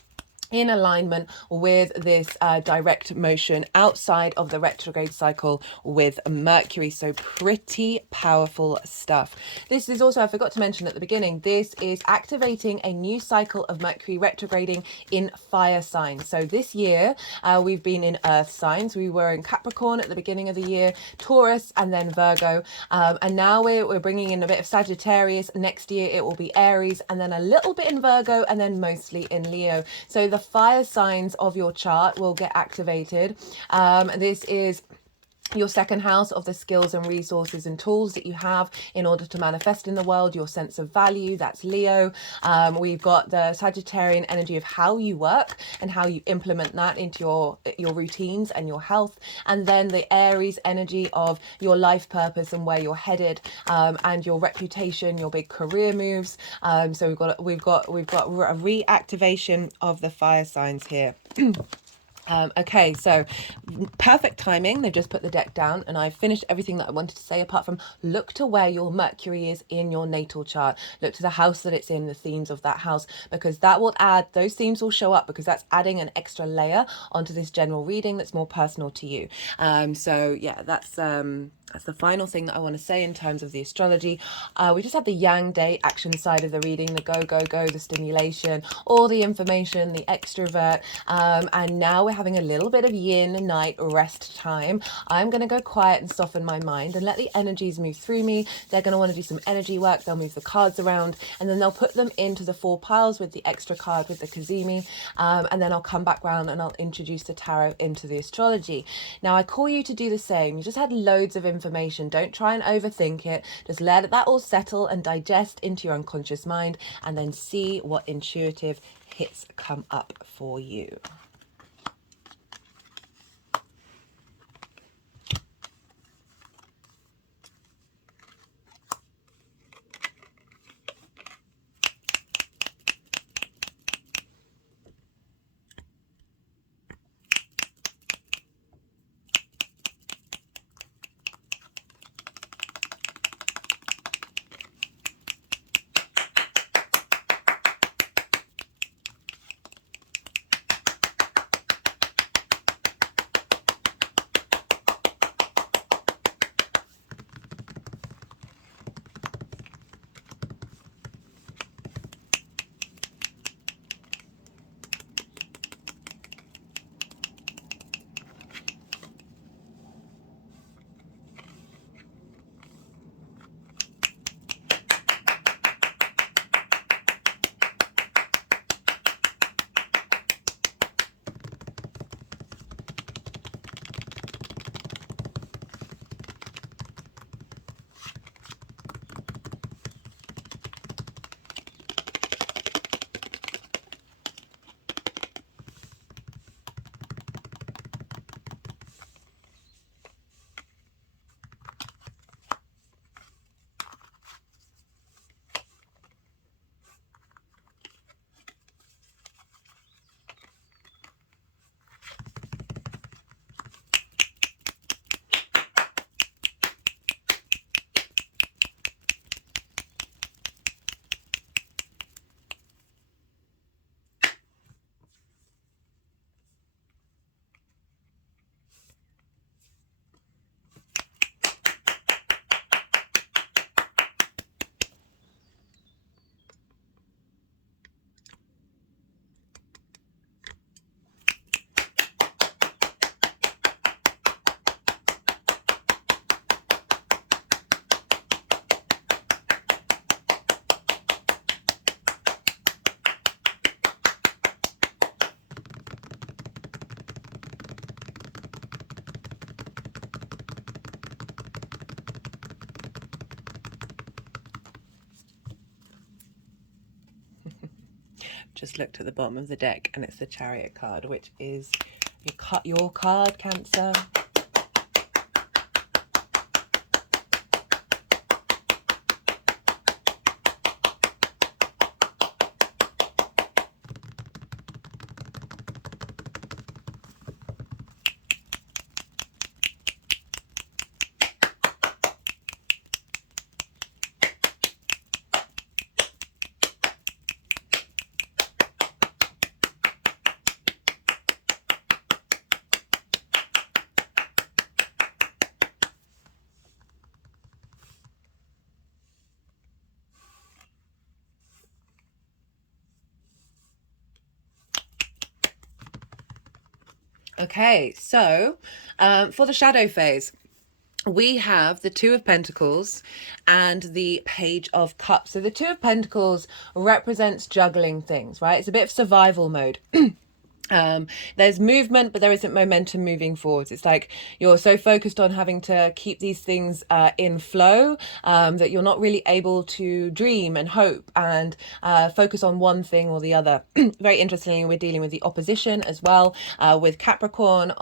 in alignment with this direct motion outside of the retrograde cycle with Mercury. So pretty powerful stuff. This is also, I forgot to mention at the beginning, this is activating a new cycle of Mercury retrograding in fire signs. So this year we've been in earth signs. We were in Capricorn at the beginning of the year, Taurus, and then Virgo. And now we're bringing in a bit of Sagittarius. Next year it will be Aries, and then a little bit in Virgo, and then mostly in Leo. So the fire signs of your chart will get activated. This is your second house of the skills and resources and tools that you have in order to manifest in the world, your sense of value, that's Leo. We've got the Sagittarian energy of how you work and how you implement that into your routines and your health. And then the Aries energy of your life purpose and where you're headed, and your reputation, your big career moves. So we've got a reactivation of the fire signs here. Okay, so perfect timing. They've just put the deck down and I've finished everything that I wanted to say, apart from look to where your Mercury is in your natal chart. Look to the house that it's in, the themes of that house, because that will add, those themes will show up because that's adding an extra layer onto this general reading that's more personal to you. So yeah, that's the final thing that I want to say in terms of the astrology. We just had the Yang Day action side of the reading, the go, go, go, the stimulation, all the information, the extrovert. And now we're having a little bit of yin night rest time. I'm going to go quiet and soften my mind and let the energies move through me. They're going to want to do some energy work. They'll move the cards around and then they'll put them into the 4 piles with the extra card with the Cazimi. And then I'll come back round and I'll introduce the tarot into the astrology. Now I call you to do the same. You just had loads of information. Don't try and overthink it. Just let that all settle and digest into your unconscious mind and then see what intuitive hits come up for you. just looked at the bottom of the deck and it's the Chariot card, which is your card, Cancer. Okay, so for the shadow phase, we have the Two of Pentacles and the Page of Cups. So the Two of Pentacles represents juggling things, right? It's a bit of survival mode. There's movement, but there isn't momentum moving forwards. It's like you're so focused on having to keep these things in flow that you're not really able to dream and hope and focus on one thing or the other. Very interestingly, we're dealing with the opposition as well with Capricorn.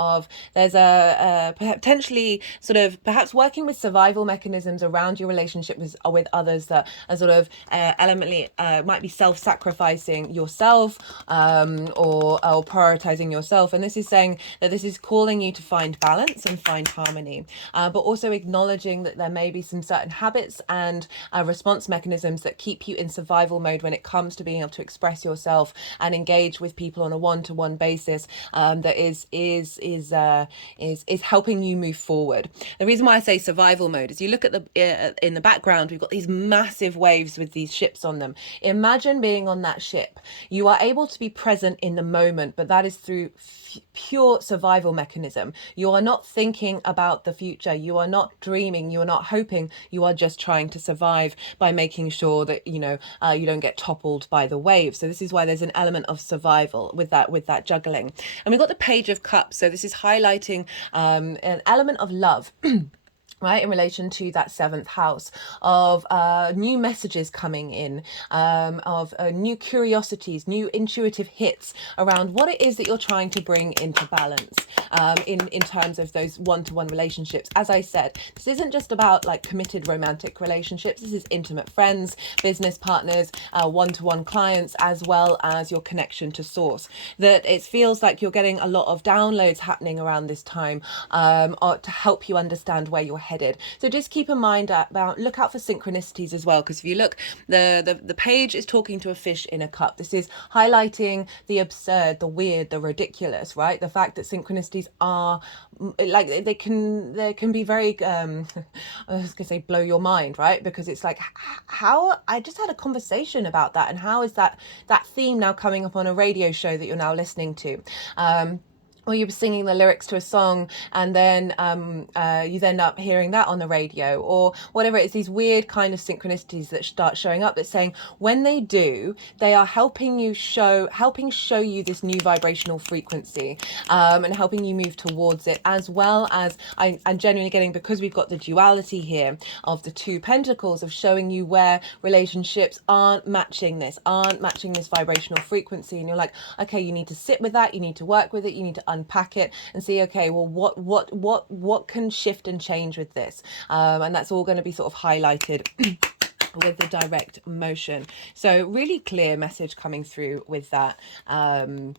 There's a potentially sort of perhaps working with survival mechanisms around your relationship with others that are sort of elementally might be self-sacrificing yourself or prioritizing yourself. And this is saying that this is calling you to find balance and find harmony, but also acknowledging that there may be some certain habits and response mechanisms that keep you in survival mode when it comes to being able to express yourself and engage with people on a one-to-one basis that is helping you move forward. The reason why I say survival mode is you look at in the background, we've got these massive waves with these ships on them. Imagine being on that ship. You are able to be present in the moment, but that is through pure survival mechanism. You are not thinking about the future. You are not dreaming. You are not hoping. You are just trying to survive by making sure that you don't get toppled by the waves. So this is why there's an element of survival with that juggling. And we've got the Page of Cups. So this is highlighting an element of love. Right, in relation to that 7th house of new messages coming in, of new curiosities, new intuitive hits around what it is that you're trying to bring into balance in terms of those one-to-one relationships. As I said, this isn't just about like committed romantic relationships. This is intimate friends, business partners, one-to-one clients, as well as your connection to source. That it feels like you're getting a lot of downloads happening around this time to help you understand where you're headed. So just keep in mind look out for synchronicities as well, because if you look, the page is talking to a fish in a cup. This is highlighting the absurd, the weird, the ridiculous, right? The fact that synchronicities are like they can be very I was gonna say blow your mind, right? Because it's like, how I just had a conversation about that, and how is that theme now coming up on a radio show that you're now listening to? Or you were singing the lyrics to a song and then you end up hearing that on the radio, or whatever. It's these weird kind of synchronicities that start showing up that's saying when they do, they are helping show you this new vibrational frequency and helping you move towards it, as well as I'm genuinely getting, because we've got the duality here of the 2 pentacles, of showing you where relationships aren't matching this vibrational frequency, and you're like, okay, you need to sit with that, you need to work with it, you need to unpack it and see, okay, well, what can shift and change with this, and that's all going to be sort of highlighted with the direct motion. So really clear message coming through with that, and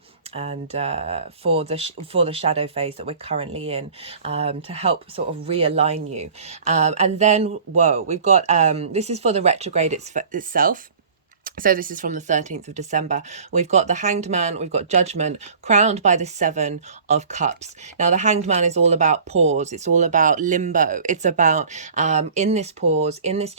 for the shadow phase that we're currently in, to help sort of realign you, and then we've got this is for the retrograde itself. So this is from the 13th of December. We've got the Hanged Man, we've got Judgment, crowned by the 7 of Cups. Now, the Hanged Man is all about pause. It's all about limbo. It's about in this pause, in this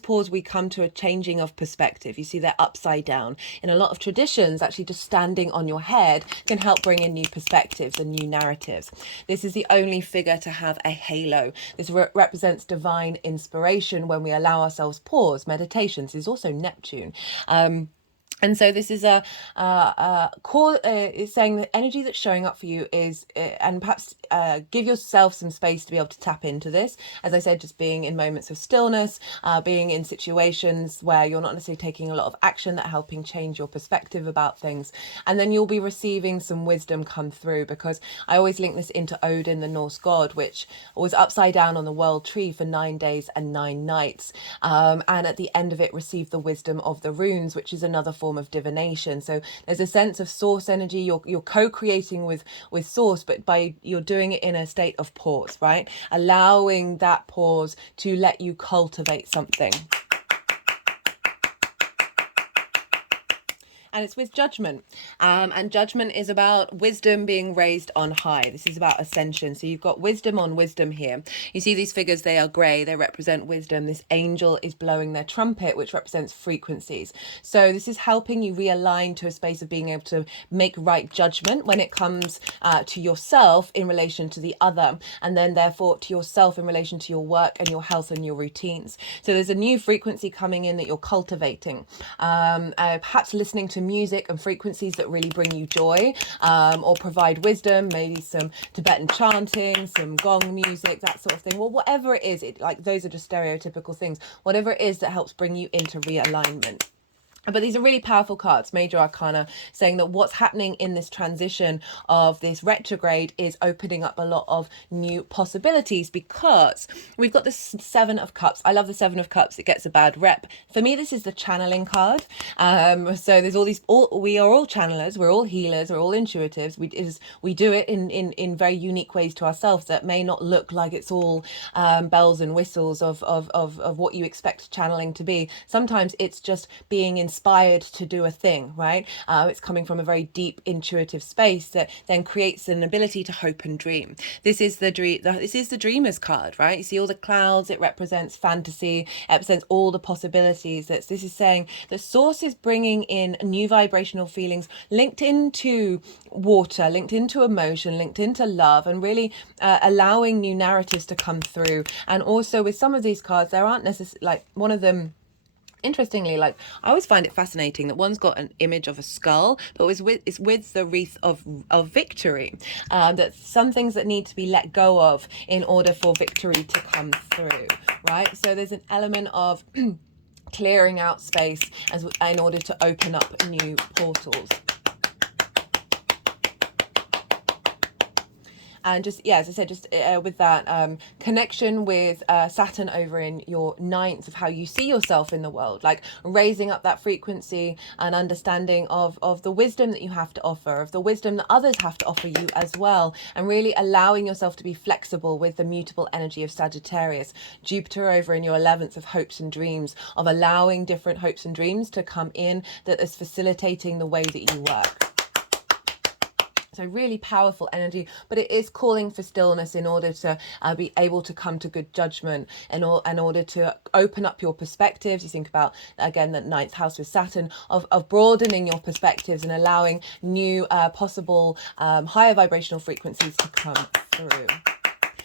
pause, we come to a changing of perspective. You see, they're upside down. In a lot of traditions, actually just standing on your head can help bring in new perspectives and new narratives. This is the only figure to have a halo. This represents divine inspiration when we allow ourselves pause. Meditations is also Neptune. And so this is a core, is saying the energy that's showing up for you is, and perhaps give yourself some space to be able to tap into this. As I said, just being in moments of stillness, being in situations where you're not necessarily taking a lot of action that are helping change your perspective about things. And then you'll be receiving some wisdom come through, because I always link this into Odin, the Norse god, which was upside down on the world tree for 9 days and 9 nights. And at the end of it received the wisdom of the runes, which is another form of divination. So there's a sense of source energy. You're co-creating with source, but you're doing it in a state of pause, right? Allowing that pause to let you cultivate something. And it's with judgment. And judgment is about wisdom being raised on high. This is about ascension. So you've got wisdom on wisdom here. You see these figures, they are grey, they represent wisdom. This angel is blowing their trumpet, which represents frequencies. So this is helping you realign to a space of being able to make right judgment when it comes to yourself in relation to the other, and then therefore to yourself in relation to your work and your health and your routines. So there's a new frequency coming in that you're cultivating. Perhaps listening to music and frequencies that really bring you joy, or provide wisdom, maybe some Tibetan chanting, some gong music, that sort of thing. Well, whatever it is, like those are just stereotypical things. Whatever it is that helps bring you into realignment. But these are really powerful cards, major arcana, saying that what's happening in this transition of this retrograde is opening up a lot of new possibilities, because we've got the 7 of Cups. I love the 7 of Cups. It gets a bad rep. For me, this is the channeling card. So there's we are all channelers, we're all healers, we're all intuitives. We do it in very unique ways to ourselves that may not look like it's all bells and whistles of what you expect channeling to be. Sometimes it's just being inspired to do a thing, right? It's coming from a very deep intuitive space that then creates an ability to hope and dream. This is the dreamer's card, right? You see all the clouds, it represents fantasy, it represents all the possibilities. This is saying the source is bringing in new vibrational feelings linked into water, linked into emotion, linked into love, and really allowing new narratives to come through. And also with some of these cards, there aren't necessarily, like one of them, interestingly, like I always find it fascinating that one's got an image of a skull, but it's with the wreath of victory. That some things that need to be let go of in order for victory to come through, right? So there's an element of clearing out space in order to open up new portals. And just, yeah, as I said, just with that connection with Saturn over in your 9th, of how you see yourself in the world, like raising up that frequency and understanding of the wisdom that you have to offer, of the wisdom that others have to offer you as well, and really allowing yourself to be flexible with the mutable energy of Sagittarius. Jupiter over in your 11th, of hopes and dreams, of allowing different hopes and dreams to come in that is facilitating the way that you work. So really powerful energy, but it is calling for stillness in order to be able to come to good judgment, and in order to open up your perspectives. You think about, again, the 9th house with Saturn, of broadening your perspectives and allowing new possible higher vibrational frequencies to come through.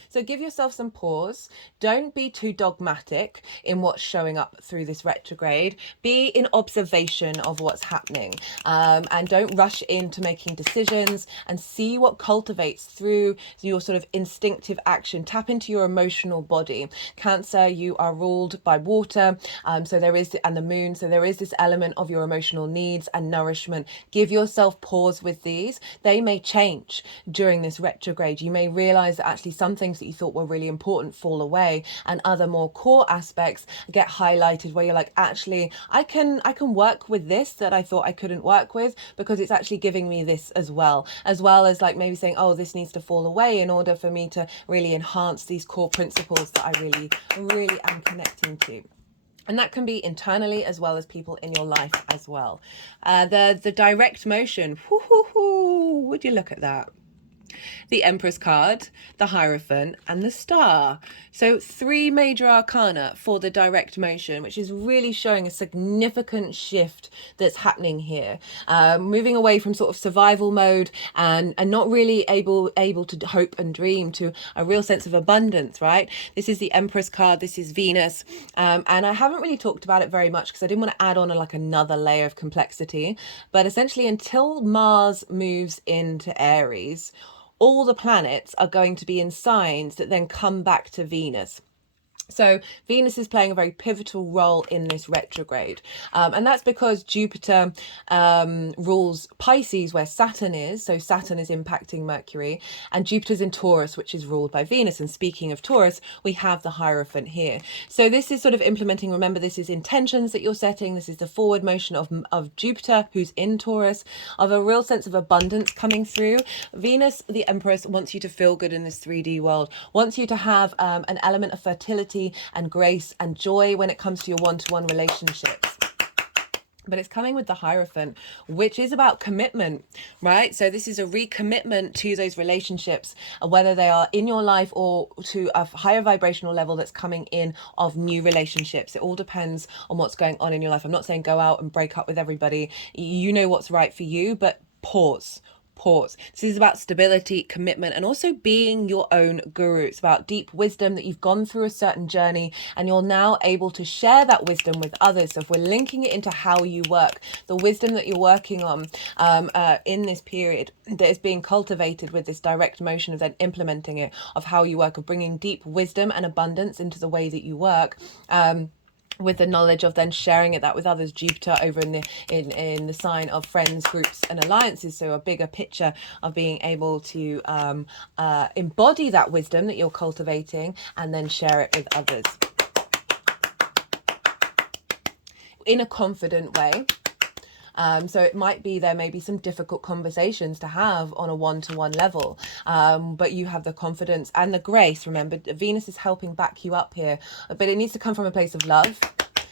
So give yourself some pause. Don't be too dogmatic in what's showing up through this retrograde. Be in observation of what's happening, and don't rush into making decisions, and see what cultivates through your sort of instinctive action. Tap into your emotional body. Cancer, you are ruled by water, so there is, and the moon, so there is this element of your emotional needs and nourishment. Give yourself pause with these. They may change during this retrograde. You may realize that actually some things that you thought were really important fall away, and other more core aspects get highlighted, where you're like, actually I can work with this that I thought I couldn't work with, because it's actually giving me this as well as like maybe saying, oh, this needs to fall away in order for me to really enhance these core principles that I really am connecting to. And that can be internally as well as people in your life as well. The direct motion, would you look at that? the Empress card, the Hierophant, and the Star. So 3 major arcana for the direct motion, which is really showing a significant shift that's happening here. Moving away from sort of survival mode and not really able to hope and dream to a real sense of abundance, right? This is the Empress card, this is Venus. And I haven't really talked about it very much because I didn't want to add on like another layer of complexity. But essentially, until Mars moves into Aries, all the planets are going to be in signs that then come back to Venus. So Venus is playing a very pivotal role in this retrograde. And that's because Jupiter rules Pisces, where Saturn is. So Saturn is impacting Mercury. And Jupiter's in Taurus, which is ruled by Venus. And speaking of Taurus, we have the Hierophant here. So this is sort of implementing, remember, this is intentions that you're setting. This is the forward motion of Jupiter, who's in Taurus, of a real sense of abundance coming through. Venus, the Empress, wants you to feel good in this 3D world, wants you to have an element of fertility and grace and joy when it comes to your one-to-one relationships. But it's coming with the Hierophant, which is about commitment, right? So this is a recommitment to those relationships, whether they are in your life or to a higher vibrational level that's coming in of new relationships. It all depends on what's going on in your life. I'm not saying go out and break up with everybody. You know what's right for you, but pause. This is about stability, commitment, and also being your own guru. It's about deep wisdom that you've gone through a certain journey and you're now able to share that wisdom with others. So if we're linking it into how you work, the wisdom that you're working on in this period that is being cultivated with this direct motion of then implementing it, of how you work, of bringing deep wisdom and abundance into the way that you work. With the knowledge of then sharing that with others. Jupiter over in the sign of friends, groups, and alliances. So a bigger picture of being able to embody that wisdom that you're cultivating and then share it with others in a confident way. So it might be there may be some difficult conversations to have on a one-to-one level, but you have the confidence and the grace. Remember, Venus is helping back you up here, but it needs to come from a place of love.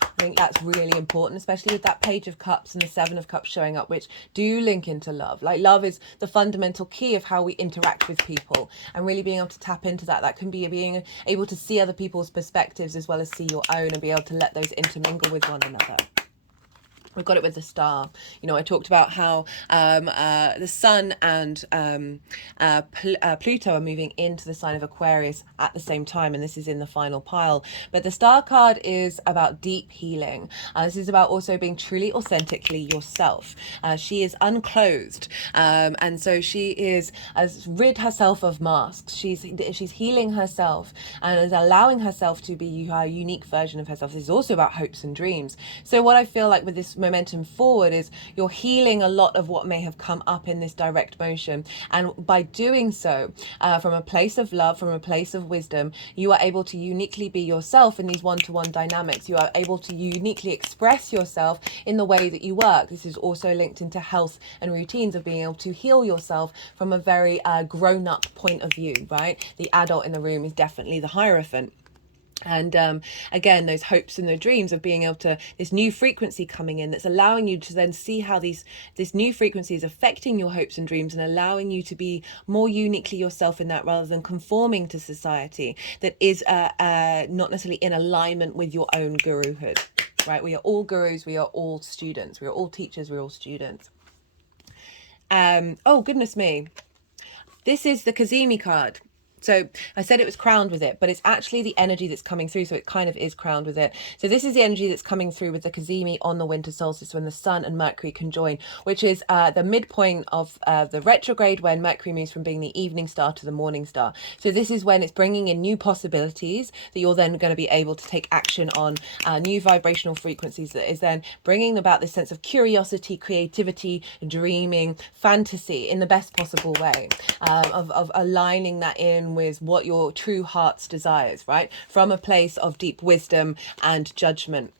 I think that's really important, especially with that Page of Cups and the Seven of Cups showing up, which do link into love. Like, love is the fundamental key of how we interact with people, and really being able to tap into that. That can be being able to see other people's perspectives as well as see your own, and be able to let those intermingle with one another. We've got it with the Star. You know, I talked about how the Sun and Pluto are moving into the sign of Aquarius at the same time, and this is in the final pile. But the Star card is about deep healing. This is about also being truly, authentically yourself. She is unclothed, and so she has rid herself of masks. She's healing herself and is allowing herself to be her unique version of herself. This is also about hopes and dreams. So what I feel like with this momentum forward is you're healing a lot of what may have come up in this direct motion, and by doing so from a place of love, from a place of wisdom, you are able to uniquely be yourself in these one-to-one dynamics. You are able to uniquely express yourself in the way that you work. This is also linked into health and routines of being able to heal yourself from a very grown-up point of view, right? The adult in the room is definitely the Hierophant. And again, those hopes and the dreams of being able to, this new frequency coming in that's allowing you to then see how this new frequency is affecting your hopes and dreams, and allowing you to be more uniquely yourself in that, rather than conforming to society that is not necessarily in alignment with your own guruhood, right? We are all gurus, we are all students, we are all teachers, we're all students. Oh, goodness me. This is the Cazimi card. So I said it was crowned with it, but it's actually the energy that's coming through. So it kind of is crowned with it. So this is the energy that's coming through with the Cazimi on the winter solstice, when the Sun and Mercury conjoin, which is the midpoint of the retrograde, when Mercury moves from being the evening star to the morning star. So this is when it's bringing in new possibilities that you're then going to be able to take action on, new vibrational frequencies that is then bringing about this sense of curiosity, creativity, dreaming, fantasy in the best possible way, of aligning that in with what your true heart's desires, right? From a place of deep wisdom and judgment.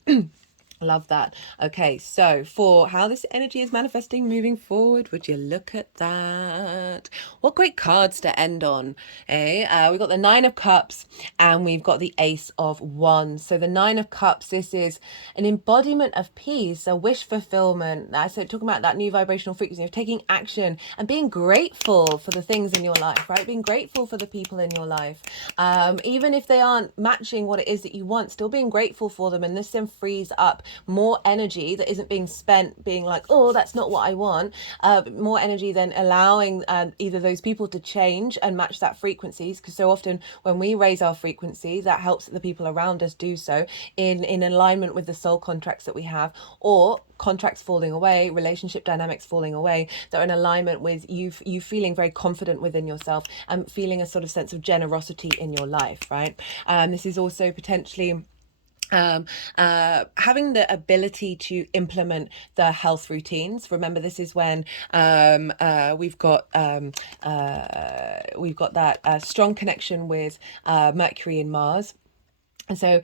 Love that. Okay, so for how this energy is manifesting moving forward, would you look at that? What great cards to end on, eh? We've got the Nine of Cups and we've got the Ace of Wands. So the Nine of Cups, this is an embodiment of peace, a wish fulfillment. So talking about that new vibrational frequency of taking action and being grateful for the things in your life, right? Being grateful for the people in your life. Even if they aren't matching what it is that you want, still being grateful for them. And this then frees up more energy that isn't being spent being like, oh, that's not what I want. More energy than allowing either those people to change and match that frequencies, because so often when we raise our frequency, that helps the people around us do so in alignment with the soul contracts that we have, or contracts falling away, relationship dynamics falling away, that are in alignment with you feeling very confident within yourself and feeling a sort of sense of generosity in your life, right? This is also potentially having the ability to implement the health routines. Remember, this is when we've got that strong connection with Mercury and Mars. And so,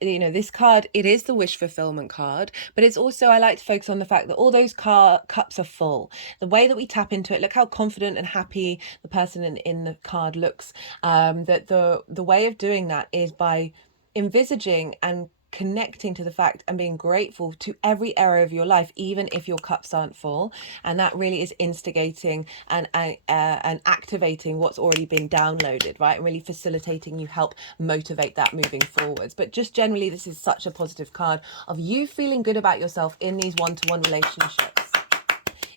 this card, it is the wish fulfillment card, but it's also, I like to focus on the fact that all those cups are full. The way that we tap into it, look how confident and happy the person in the card looks. That the way of doing that is by envisaging and connecting to the fact and being grateful to every area of your life, even if your cups aren't full. And that really is instigating and activating what's already been downloaded, right? And really facilitating you, help motivate that moving forwards. But just generally, this is such a positive card of you feeling good about yourself in these one-to-one relationships,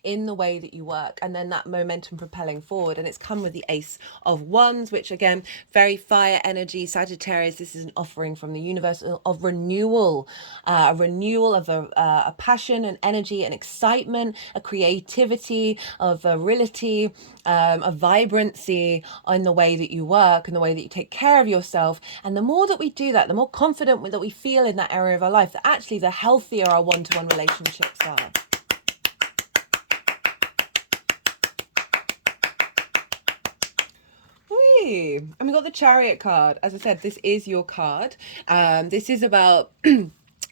in the way that you work, and then that momentum propelling forward. And it's come with the Ace of Wands, which again, very fire energy, Sagittarius. This is an offering from the universe of renewal, a renewal of a passion and energy and excitement, a creativity, of virility, a vibrancy in the way that you work and the way that you take care of yourself. And the more that we do that, the more confident that we feel in that area of our life, that actually the healthier our one-to-one relationships are. And we got the Chariot card. As I said, this is your card. This is about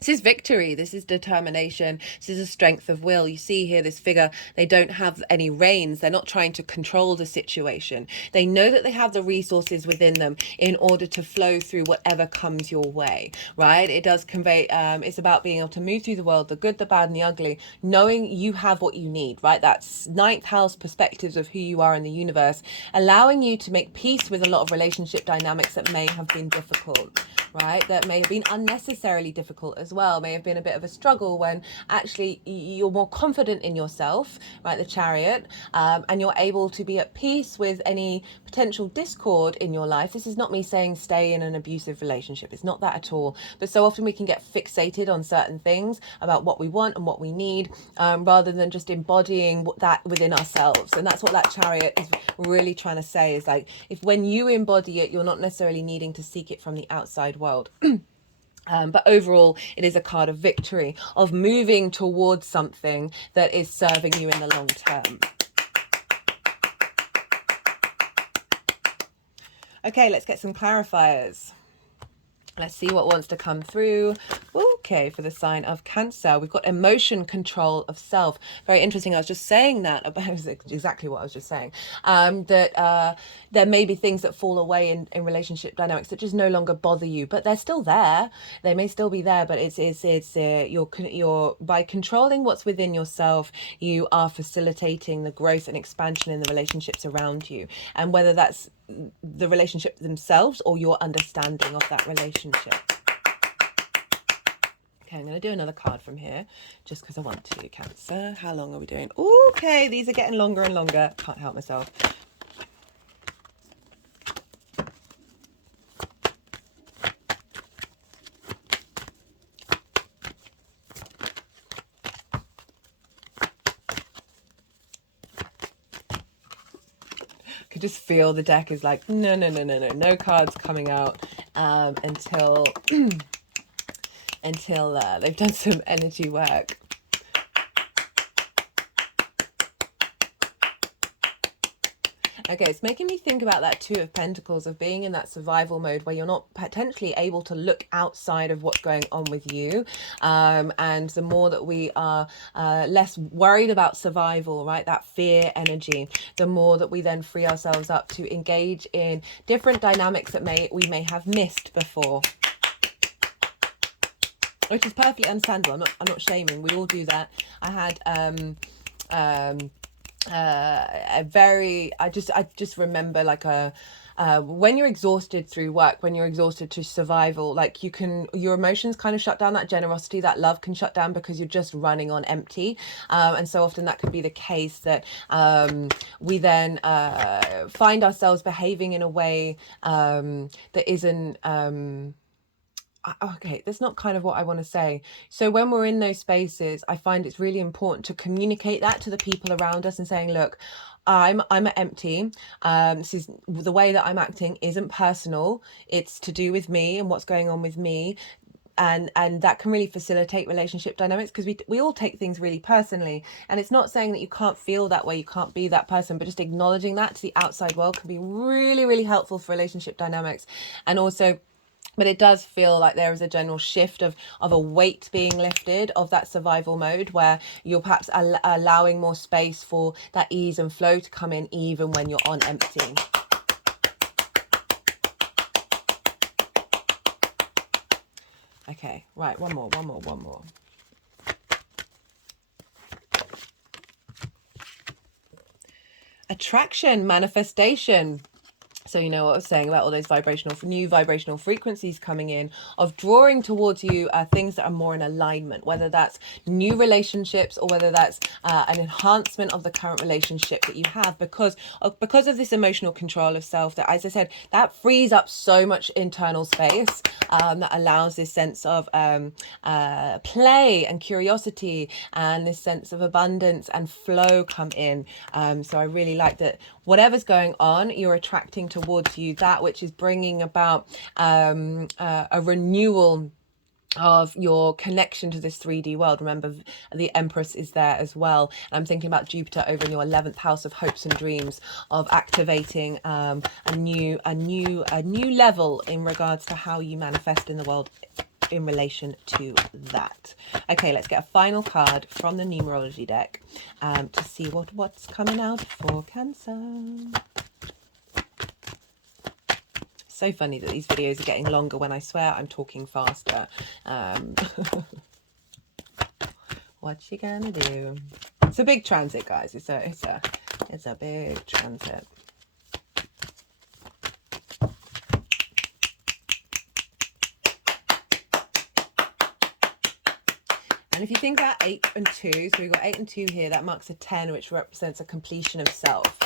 this is victory. This is determination. This is a strength of will. You see here this figure, they don't have any reins. They're not trying to control the situation. They know that they have the resources within them in order to flow through whatever comes your way, right? It does convey, it's about being able to move through the world, the good, the bad, and the ugly, knowing you have what you need, right? That's ninth house perspectives of who you are in the universe, allowing you to make peace with a lot of relationship dynamics that may have been difficult, right? That may have been unnecessarily difficult as well, may have been a bit of a struggle, when actually you're more confident in yourself, right? The Chariot, and you're able to be at peace with any potential discord in your life. This is not me saying stay in an abusive relationship. It's not that at all. But so often we can get fixated on certain things about what we want and what we need, rather than just embodying that within ourselves. And that's what that Chariot is really trying to say, is like, if when you embody it, you're not necessarily needing to seek it from the outside world. But overall, it is a card of victory, of moving towards something that is serving you in the long term. Okay, let's get some clarifiers. Let's see what wants to come through. Okay, for the sign of Cancer, we've got emotion control of self. Very interesting. I was just saying that about exactly what I was just saying. That there may be things that fall away in relationship dynamics that just no longer bother you, but they're still there. They may still be there, but you're by controlling what's within yourself, you are facilitating the growth and expansion in the relationships around you, and whether that's the relationship themselves or your understanding of that relationship. Okay, I'm going to do another card from here just because I want to. Cancer, how long are we doing? Okay, these are getting longer and longer. Can't help myself. Could just feel the deck is like, no cards coming out until they've done some energy work. Okay, it's making me think about that Two of Pentacles, of being in that survival mode where you're not potentially able to look outside of what's going on with you. And the more that we are less worried about survival, right, that fear energy, the more that we then free ourselves up to engage in different dynamics that we may have missed before. Which is perfectly understandable. I'm not shaming. We all do that. I had I just remember like when you're exhausted through work, when you're exhausted to survival, like your emotions kind of shut down, that generosity, that love can shut down because you're just running on empty. And so often that could be the case that we then find ourselves behaving in a way that isn't okay, that's not kind of what I want to say. So when we're in those spaces, I find it's really important to communicate that to the people around us and saying, look, I'm at empty. This is the way that I'm acting isn't personal. It's to do with me and what's going on with me. And that can really facilitate relationship dynamics, because we all take things really personally. And it's not saying that you can't feel that way, you can't be that person, but just acknowledging that to the outside world can be really, really helpful for relationship dynamics. And also, but it does feel like there is a general shift of a weight being lifted of that survival mode, where you're perhaps allowing more space for that ease and flow to come in even when you're on empty. Okay, right, one more. Attraction, manifestation. So you know what I was saying about all those new vibrational frequencies coming in, of drawing towards you things that are more in alignment, whether that's new relationships or whether that's an enhancement of the current relationship that you have, because of this emotional control of self, that, as I said, that frees up so much internal space that allows this sense of play and curiosity and this sense of abundance and flow come in. So I really like that whatever's going on, you're attracting towards you that which is bringing about a renewal of your connection to this 3D world. Remember, the Empress is there as well. And I'm thinking about Jupiter over in your 11th house of hopes and dreams, of activating a new level in regards to how you manifest in the world in relation to that. Okay, let's get a final card from the numerology deck to see what's coming out for Cancer. So funny that these videos are getting longer when I swear I'm talking faster. What's she gonna do? It's a big transit, guys. It's a big transit. And if you think about 8 and 2, so we've got 8 and 2 here, that marks a 10, which represents a completion of self.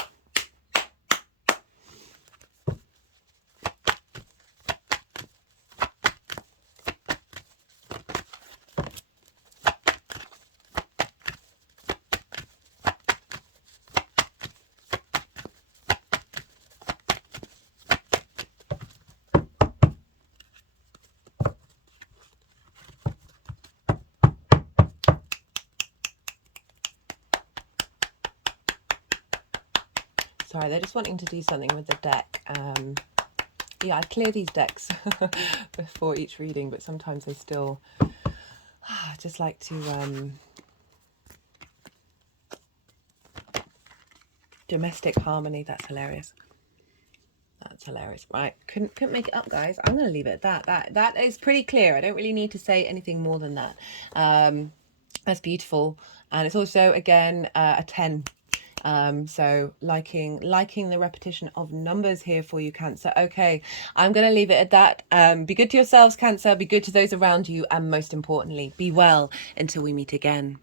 Sorry, they're just wanting to do something with the deck. Yeah, I clear these decks before each reading, but sometimes they still just like to domestic harmony. That's hilarious. That's hilarious. Right, couldn't make it up, guys. I'm gonna leave it at that. That is pretty clear. I don't really need to say anything more than that. That's beautiful. And it's also, again, a 10. So liking the repetition of numbers here for you, Cancer. Okay, I'm going to leave it at that. Be good to yourselves, Cancer. Be good to those around you. And most importantly, be well until we meet again.